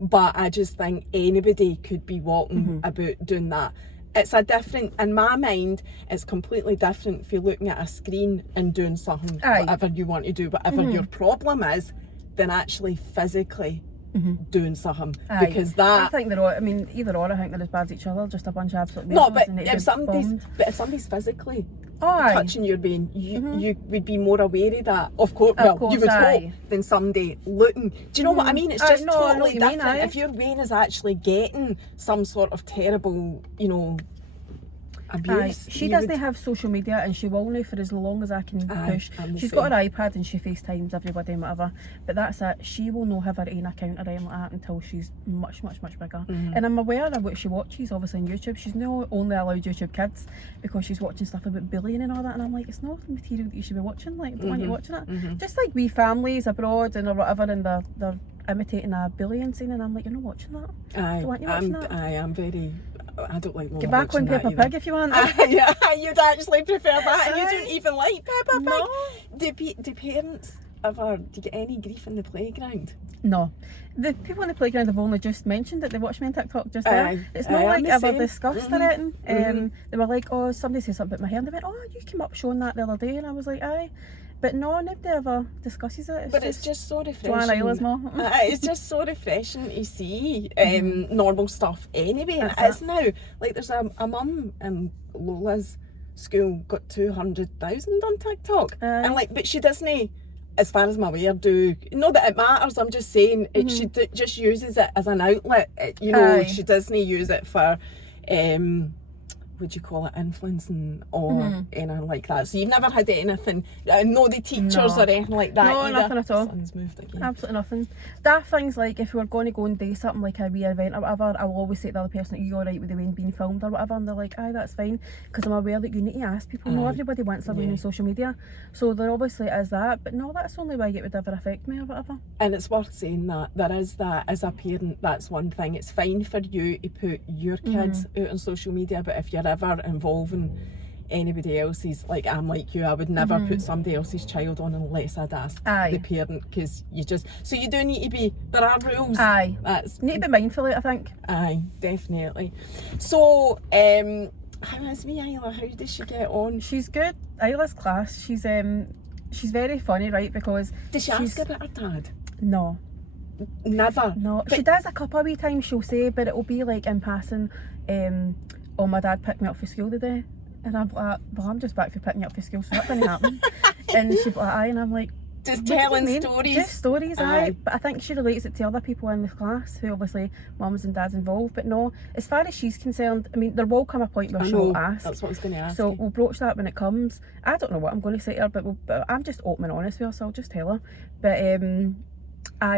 But I just think anybody could be walking about doing that. It's in my mind, it's completely different if you're looking at a screen and doing something, whatever you want to do, whatever your problem is, than actually physically doing something. Because that, I think they're all, either or, I think they're as bad as each other, just a bunch of absolute no, but if somebody's physically touching your vein, you would be more aware of that. Of course, you would hope, than somebody looking. Do you know what I mean? It's just totally different. If your vein is actually getting some sort of terrible, abuse. She you doesn't would- have social media, and she will now for as long as I can Aye, push. I'm the She's same. got her iPad and she FaceTimes everybody and whatever, but that's it. She will not have her own account or anything like that until she's much bigger. And I'm aware of what she watches, obviously, on YouTube. She's not only allowed YouTube Kids because she's watching stuff about bullying and all that, and I'm like, it's not the material that you should be watching. Like, I don't want you watching it. Just like we families abroad and or whatever, and they're imitating a bullying scene, and I'm like, you're not watching that. Aye, Don't want you watching that. I'm very. I don't like. Get back on Peppa Pig if you want. Yeah, you'd actually prefer that, and you don't even like Peppa Pig. No. Do parents ever? Do you get any grief in the playground? No. The people in the playground have only just mentioned it. They watched me on TikTok just there. Aye. It's not Aye, like I'm the ever same. discussed or anything. They were like, oh, somebody said something about my hair, and they went, oh, you came up showing that the other day, and I was like, aye. But no, nobody ever discusses it. It's just so refreshing. Joanne Isla's mom. It's just so refreshing to see normal stuff anyway. And it That's is now. Like there's a mum in Lola's school got 200,000 on TikTok. And like, but she doesn't, as far as I'm aware, do, not that it matters, I'm just saying, she just uses it as an outlet. She doesn't use it for, would you call it, influencing or anything like that. So you've never had anything, no the teachers or anything like that No, either? nothing at all. Son's moved again. Absolutely nothing. Daft things like if we were going to go and do something like a wee event or whatever, I will always say to the other person, are you alright with the way being filmed or whatever? And they're like, aye, that's fine. Because I'm aware that you need to ask people. No, everybody wants their own social media. So there obviously is that. But no, that's the only way it would ever affect me or whatever. And it's worth saying that there is that, as a parent, that's one thing. It's fine for you to put your kids out on social media, but if you're ever involving anybody else's, like I'm like you, I would never put somebody else's child on unless I'd asked the parent, because you just, so you do need to be, there are rules. Aye. That's, Need to be mindful of it, I think. aye, definitely. So, how is me, Isla? How does she get on? She's good. Isla's class. She's very funny, right? Because Does she ask about her dad? no. Never. No, But- she does a couple of wee times, she'll say, but it'll be like in passing, oh, my dad picked me up for school today. And I'm like, well, I'm just back for picking you up for school, so that didn't happen. And she'll be like, aye, and I'm like, Just what do you telling mean? stories. Just stories, aye. Aye. But I think she relates it to other people in the class who obviously mums and dads involved. But no, as far as she's concerned, I mean, there will come a point where I she'll know, ask. that's what I was going to ask So you. we'll broach that when it comes. I don't know what I'm going to say to her, but I'm just open and honest with her, so I'll just tell her. But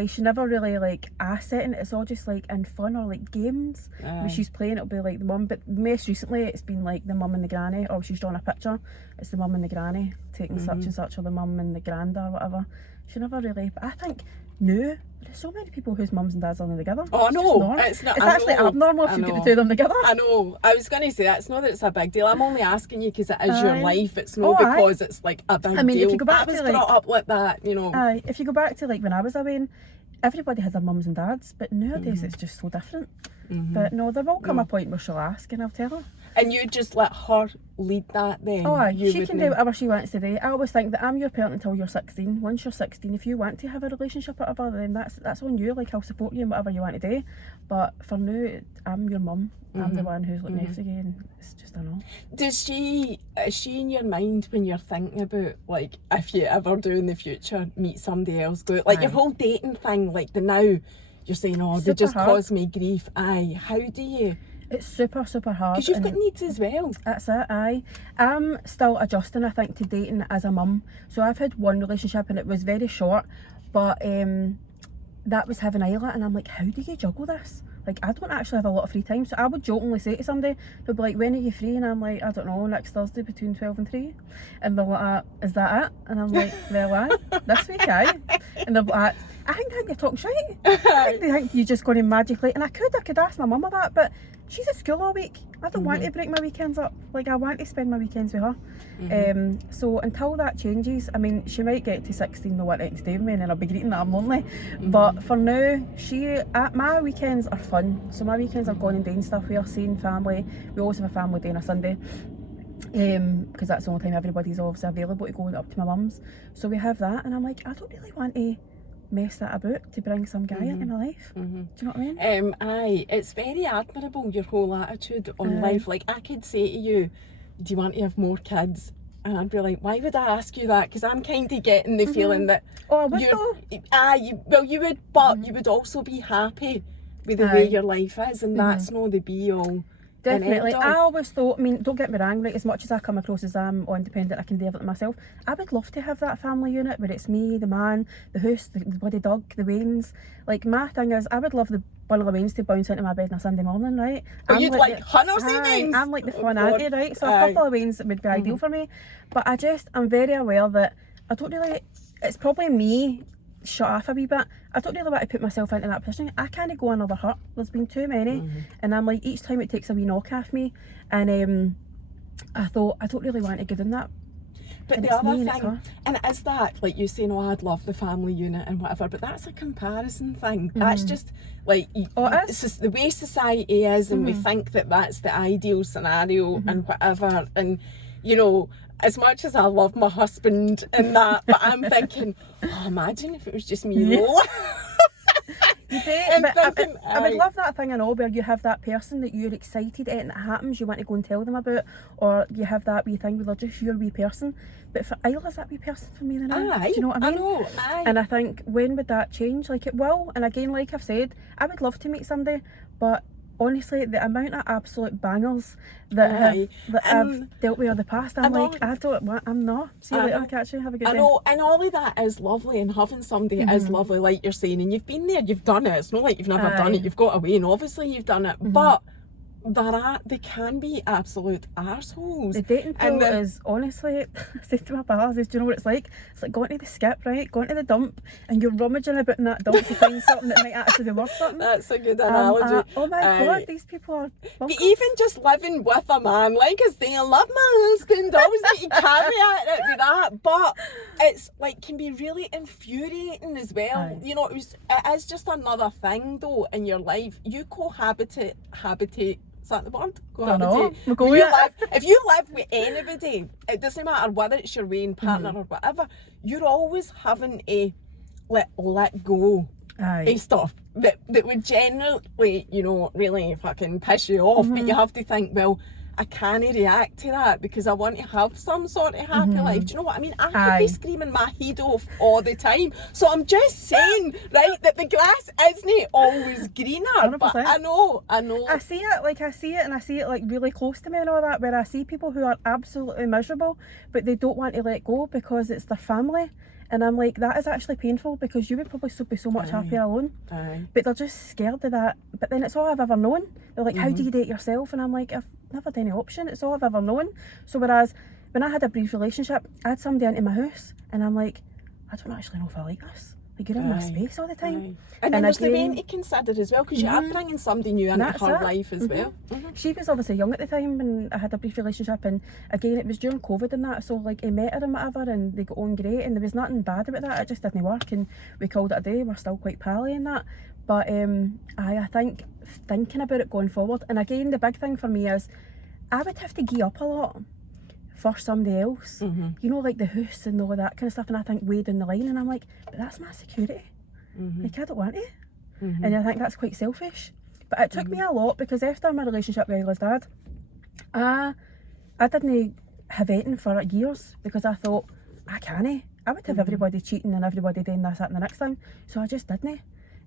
she never really like ask it, and it's all just like in fun or like games. When she's playing, it'll be like the mum, but most recently it's been like the mum and the granny, or she's drawn a picture, it's the mum and the granny taking such and such, or the mum and the granda or whatever. She never really, but I think no, there's so many people whose mums and dads are together. Oh, It's no, just normal. it's not. It's I actually know, abnormal if I you get know. the two of them together. I know. I was going to say, it's not that it's a big deal. I'm only asking you because it is your Aye. life. It's not Oh, aye. because it's like a big I mean, if deal. you go back I was to, like- brought up like that, you know. Aye, if you go back to like when I was away, everybody had their mums and dads, but nowadays it's just so different. But no, there will come a point where she'll ask and I'll tell her. And you just let her lead that then. Oh aye, You she can do wouldn't- whatever she wants to do. I always think that I'm your parent until you're 16. Once you're 16, if you want to have a relationship or whatever, then that's on you. Like, I'll support you in whatever you want to do. But for now, I'm your mum. I'm the one who's looking after you, and it's just a no. Is she in your mind when you're thinking about, like, if you ever do in the future meet somebody else, go like your Aye. whole dating thing, like the now you're saying, oh, they Super just hard. cause me grief. Aye, how do you? It's super, super hard. Because you've and got needs as well. That's it, aye. I'm still adjusting, I think, to dating as a mum. So I've had one relationship and it was very short, but that was having Isla, and I'm like, how do you juggle this? Like, I don't actually have a lot of free time, so I would jokingly say to somebody, they'll be like, when are you free? And I'm like, I don't know, next Thursday between 12 and 3. And they're like, is that it? And I'm like, well, aye, this week, aye. And they're like, I think you're talking shite. I think they think you're just going to magically, and I could ask my mum of that, but she's at school all week. I don't want to break my weekends up. Like, I want to spend my weekends with her. So until that changes, I mean, she might get to 16 no wanting to stay with me, and then I'll be greeting that I'm lonely. But for now, my weekends are fun. So my weekends are going and doing stuff. We are seeing family. We always have a family day on a Sunday. Because that's the only time everybody's obviously available to go up to my mum's. So we have that, and I'm like, I don't really want to mess that about to bring some guy into my life. Do you know what I mean? Aye, it's very admirable, your whole attitude on life. Like, I could say to you, do you want to have more kids? And I'd be like, why would I ask you that? Because I'm kind of getting the feeling that Oh, I would though. you would, but you would also be happy with the way your life is, and that's not the be all Definitely. end I all. always thought, I mean, don't get me wrong, right, as much as I come across as I'm independent, I can do everything myself, I would love to have that family unit where it's me, the man, the house, the bloody dog, the Waynes. Like, my thing is, I would love one of the Waynes to bounce into my bed on a Sunday morning, right? But you'd like Hunter's evenings? I'm like the fun God. auntie, right? So a couple of Waynes would be ideal for me. But I'm very aware that I don't really, it's probably me, shut off a wee bit. I don't really want to put myself into that position. I can't go another hurt. There's been too many, and I'm like, each time it takes a wee knock off me, and I thought I don't really want to give in that. But And the it's me other and it's thing, her. and it is that, like you saying, oh, I'd love the family unit and whatever, but that's a comparison thing. That's just like, it's just the way society is, and we think that that's the ideal scenario and whatever. And, you know, as much as I love my husband and that, but I'm thinking, oh, imagine if it was just me and Lola. You do, And but thinking, I would love that thing and all where you have that person that you're excited at and it happens, you want to go and tell them about, or you have that wee thing where they're just your wee person. But for Isla's that wee person for me now. Do you know what I mean? I know, aye. And I think, when would that change? Like, it will. And again, like I've said, I would love to meet somebody, but honestly, the amount of absolute bangers that I've dealt with in the past, I'm like, I don't want, I'm not. See you later, catch you, have a good day. I know, and all of that is lovely, and having somebody is lovely, like you're saying, and you've been there, you've done it. It's not like you've never done it, you've got away, and obviously you've done it, but they can be absolute arseholes. The dating pool is, honestly, I said to my pal, I said, do you know what it's like? It's like going to the skip, right? Going to the dump, and you're rummaging about in that dump to find something that might actually be worth something. That's a good analogy. Oh my God, these people are But even just living with a man, like I say, I love my husband, I always need to caveat it with that, but it's like, can be really infuriating as well. You know, it is just another thing though in your life. You cohabitate, is that the word? Cohabitate. If you live with anybody, it doesn't matter whether it's your main partner or whatever, you're always having to let go of stuff that would generally, you know, really fucking piss you off. But you have to think, well, I can't react to that because I want to have some sort of happy life. Do you know what I mean? I could be screaming my head off all the time. So I'm just saying, right, that the grass isn't always greener. 100%. But I know. I see it, and I see it like really close to me and all that, where I see people who are absolutely miserable, but they don't want to let go because it's their family. And I'm like, that is actually painful because you would probably be so much happier alone. But they're just scared of that. But then it's all I've ever known. They're like, how do you date yourself? And I'm like, I've never done any option. It's all I've ever known. So whereas when I had a brief relationship, I had somebody into my house and I'm like, I don't actually know if I like this. Like, you're in my space all the time. And then there's the way to consider as well, because you are bringing somebody new into her life as well. She was obviously young at the time when I had a brief relationship, and again it was during COVID and that, so like I met her and whatever and they got on great and there was nothing bad about that. It just didn't work and we called it a day. We're still quite pally and that, but I think thinking about it going forward, and again the big thing for me is I would have to gear up a lot for somebody else, you know, like the house and all that kind of stuff, and I think way down the line and I'm like, but that's my security. Like, I don't want it. And I think that's quite selfish. But it took me a lot because after my relationship with Isla's dad, I didn't have anything for years because I thought, I can't. I would have everybody cheating and everybody doing this, that and the next thing. So I just didn't.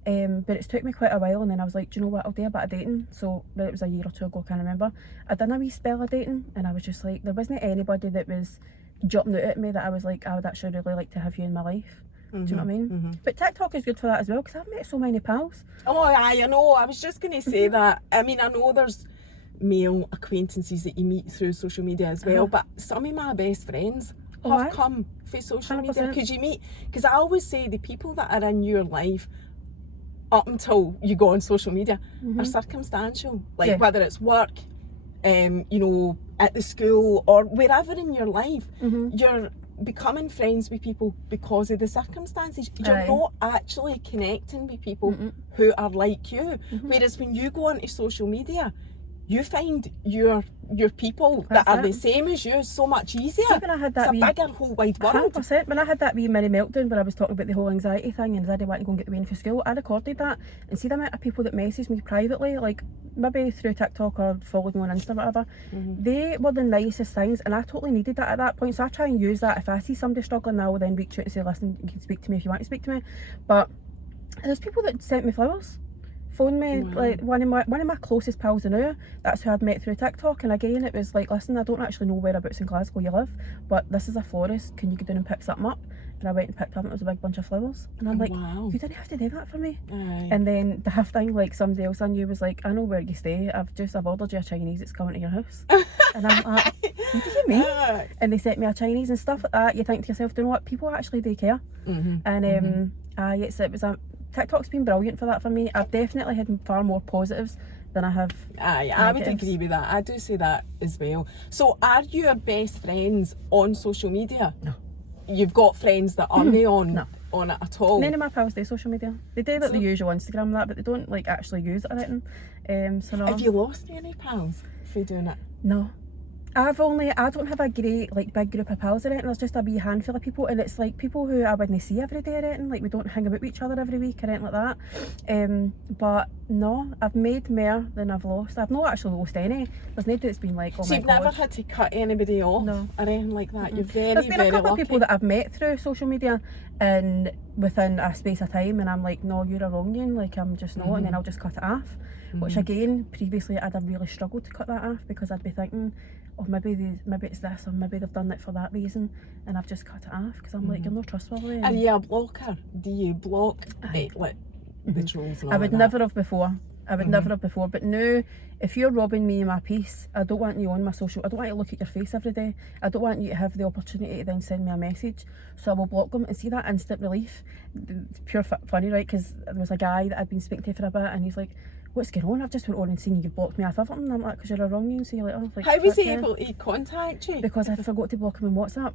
But it's took me quite a while, and then I was like, do you know what, I'll do a bit of dating. So it was a year or two ago, I can't remember. I done a wee spell of dating and I was just like, there wasn't anybody that was jumping out at me that I was like, I would actually really like to have you in my life. Do you know what I mean? But TikTok is good for that as well because I've met so many pals. Oh, I know. I was just going to say that. I mean, I know there's male acquaintances that you meet through social media as well, but some of my best friends have come through social media because you meet. Because I always say the people that are in your life up until you go on social media are circumstantial. Like whether it's work, you know, at the school or wherever in your life, you're becoming friends with people because of the circumstances. You're not actually connecting with people who are like you. Whereas when you go onto social media, you find your people that are the same as you so much easier. See, when I had that it's a bigger whole wide world. 100%. When I had that wee mini meltdown where I was talking about the whole anxiety thing and I didn't want to go and get the Wayne for school, I recorded that, and see the amount of people that messaged me privately, like maybe through TikTok or followed me on Insta or whatever, they were the nicest things, and I totally needed that at that point. So I try and use that. If I see somebody struggling, I will then reach out and say, listen, you can speak to me if you want to speak to me. But there's people that sent me flowers phoned me, Wow. like one of my closest pals I knew. That's who I'd met through TikTok. And again, it was like, listen, I don't actually know whereabouts in Glasgow you live, but this is a florist. Can you go down and pick something up? And I went and picked up, and it was a big bunch of flowers. And I'm like, Wow. you didn't have to do that for me. Aye. And then the half thing, like somebody else I knew was like, I know where you stay. I've ordered you a Chinese. It's coming to your house. And I'm like, what do you mean? Aye. And they sent me a Chinese and stuff like that. You think to yourself, do you know what? People actually do care. And TikTok's been brilliant for that for me. I've definitely had far more positives than I have. Aye, I would negatives. agree with that. I do say that as well. So are you your best friends on social media? No. You've got friends that aren't No. on it at all? None of my pals do social media. They do like the usual Instagram and that, but they don't like actually use it or anything. So no. Have you lost any pals for doing it? No. I don't have a great like big group of pals or anything. There's just a wee handful of people, and it's like people who I wouldn't see every day or anything. Like we don't hang about with each other every week or anything like that. But no, I've made more than I've lost. I've not actually lost any. There's nobody that's been like, oh So my you've god. never had to cut anybody off No. or anything like that? You're very, There's been very a couple lucky. of people that I've met through social media and within a space of time, and I'm like, no, you're a wrong one, like I'm just not, and then I'll just cut it off. Which again, previously I'd have really struggled to cut that off because I'd be thinking, oh, maybe it's this, or maybe they've done it for that reason, and I've just cut it off because I'm like, you're not trustworthy. Are you a blocker? Do you block like the trolls and all I would that? never have before. Never have before. But now, if you're robbing me of my peace, I don't want you on my social. I don't want you to look at your face every day. I don't want you to have the opportunity to then send me a message. So I will block them and see that instant relief. It's pure funny, right? Because there was a guy that I'd been speaking to for a bit, and he's like, what's going on? I've just went on and seen you blocked me off everything. And I'm like, because you're a wrong you. So you're like, oh, like, How was fuck he yeah. able to contact you? Because I forgot to block him on WhatsApp.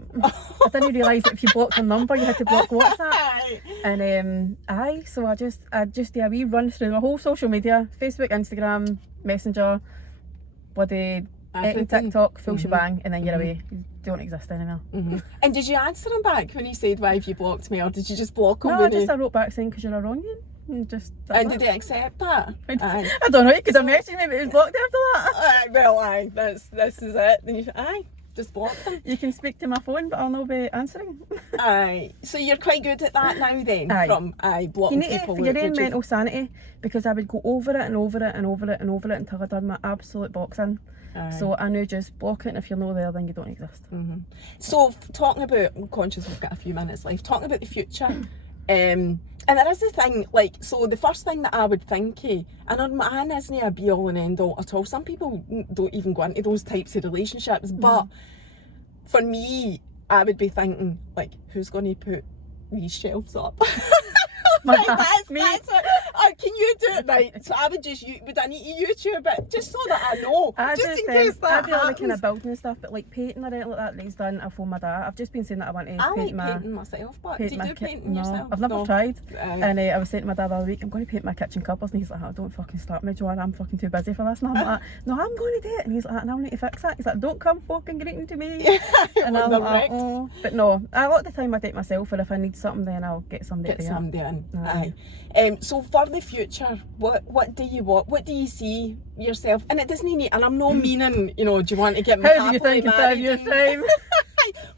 I didn't realise that if you blocked a number, you had to block WhatsApp. Aye. And so I just do a wee run through my whole social media: Facebook, Instagram, Messenger, bloody Everything. TikTok, full shebang, and then you're away. You don't exist anymore. And did you answer him back when he said, why have you blocked me? Or did you just block him? No, when I wrote back saying, because you're a wrong one. And just that's And it. did he accept that? Aye. I don't know, he could have messaged me, but he was blocked after that. Aye, well, aye, this is it. Then you aye, just block them. You can speak to my phone, but I'll not be answering. Aye. So you're quite good at that now then? Aye. From You blocking need to, people. for your would own you- mental sanity, because I would go over it and over it and over it and over it until I'd done my absolute boxing. Aye. So I know just block it, and if you're not there, then you don't exist. So talking about, I'm conscious we've got a few minutes left, talking about the future, and there is a thing, like, so the first thing that I would think of, and mine isn't a be all and end all at all, some people don't even go into those types of relationships, but for me, I would be thinking, like, who's going to put these shelves up? Like, that's it. Or can you do it right? So I would would I need to YouTube it just so that I know, just in case that I do all the happens. kind of building and stuff, but like painting or anything like that he's done, I've phoned my dad. I've just been saying that I want to I paint like painting myself, but do you do painting no, yourself? I've never No. tried. Aye. And I was saying to my dad the other week, I'm going to paint my kitchen cupboards, and he's like, oh, don't fucking start me, Joanne, I'm fucking too busy for this. And I'm like, no, I'm going to do it. And he's like, no, I need to fix it. He's like, don't come fucking greeting to me. And I'm When like, they're oh. But no, a lot of the time I do it myself, or if I need something, then I'll get somebody Get to do it. somebody in. Aye. Aye. So for the future, what do you want? What do you see yourself? And it doesn't need, and I'm not meaning, do you want to get How do you happily think in 5 married years' and- time?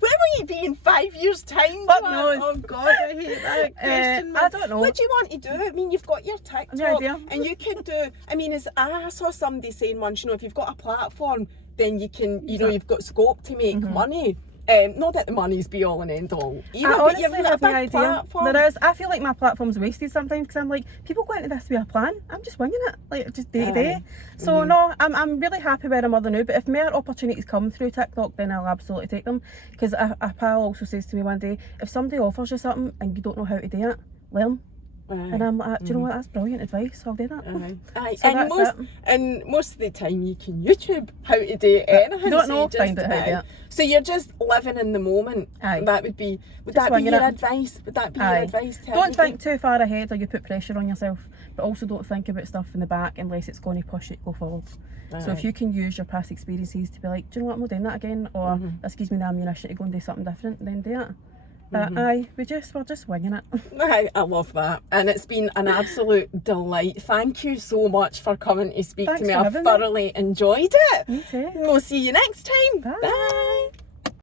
Where will you be in 5 years' time? Fuck Joanne? knows. Oh God, I hate that question. I don't know. What do you want to do? I mean, you've got your TikTok, No idea. and you could do. I mean, I saw somebody saying once, if you've got a platform, then you can, you've got scope to make money. Not that the money's be all and end all. Either, I but honestly you've got a have no big idea. platform. There is. I feel like my platform's wasted sometimes because I'm like, people go into this with a plan. I'm just winging it, like just day to day. So no, I'm really happy where I'm at now. But if more opportunities come through TikTok, then I'll absolutely take them. Because a pal also says to me one day, if somebody offers you something and you don't know how to do it, learn. And I'm like, do you know what? That's brilliant advice. I'll do that. Aye. So and that's most of the time you can YouTube how to do anything. you don't so know, you just, find out how to do aye. it. So you're just living in the moment. Aye. Would that be winging your it. advice? Would that be your Aye. advice to Don't everybody? think too far ahead or you put pressure on yourself. But also don't think about stuff in the back unless it's going to push it, go forward. So if you can use your past experiences to be like, do you know what, I'm not doing that again, or this gives me the ammunition to go and do something different, then do it. But aye, we're just winging it. I love that, and it's been an absolute delight. Thank you so much for coming to speak Thanks to me. for I've having me. thoroughly enjoyed it. Me too. We'll see you next time. Bye. Bye.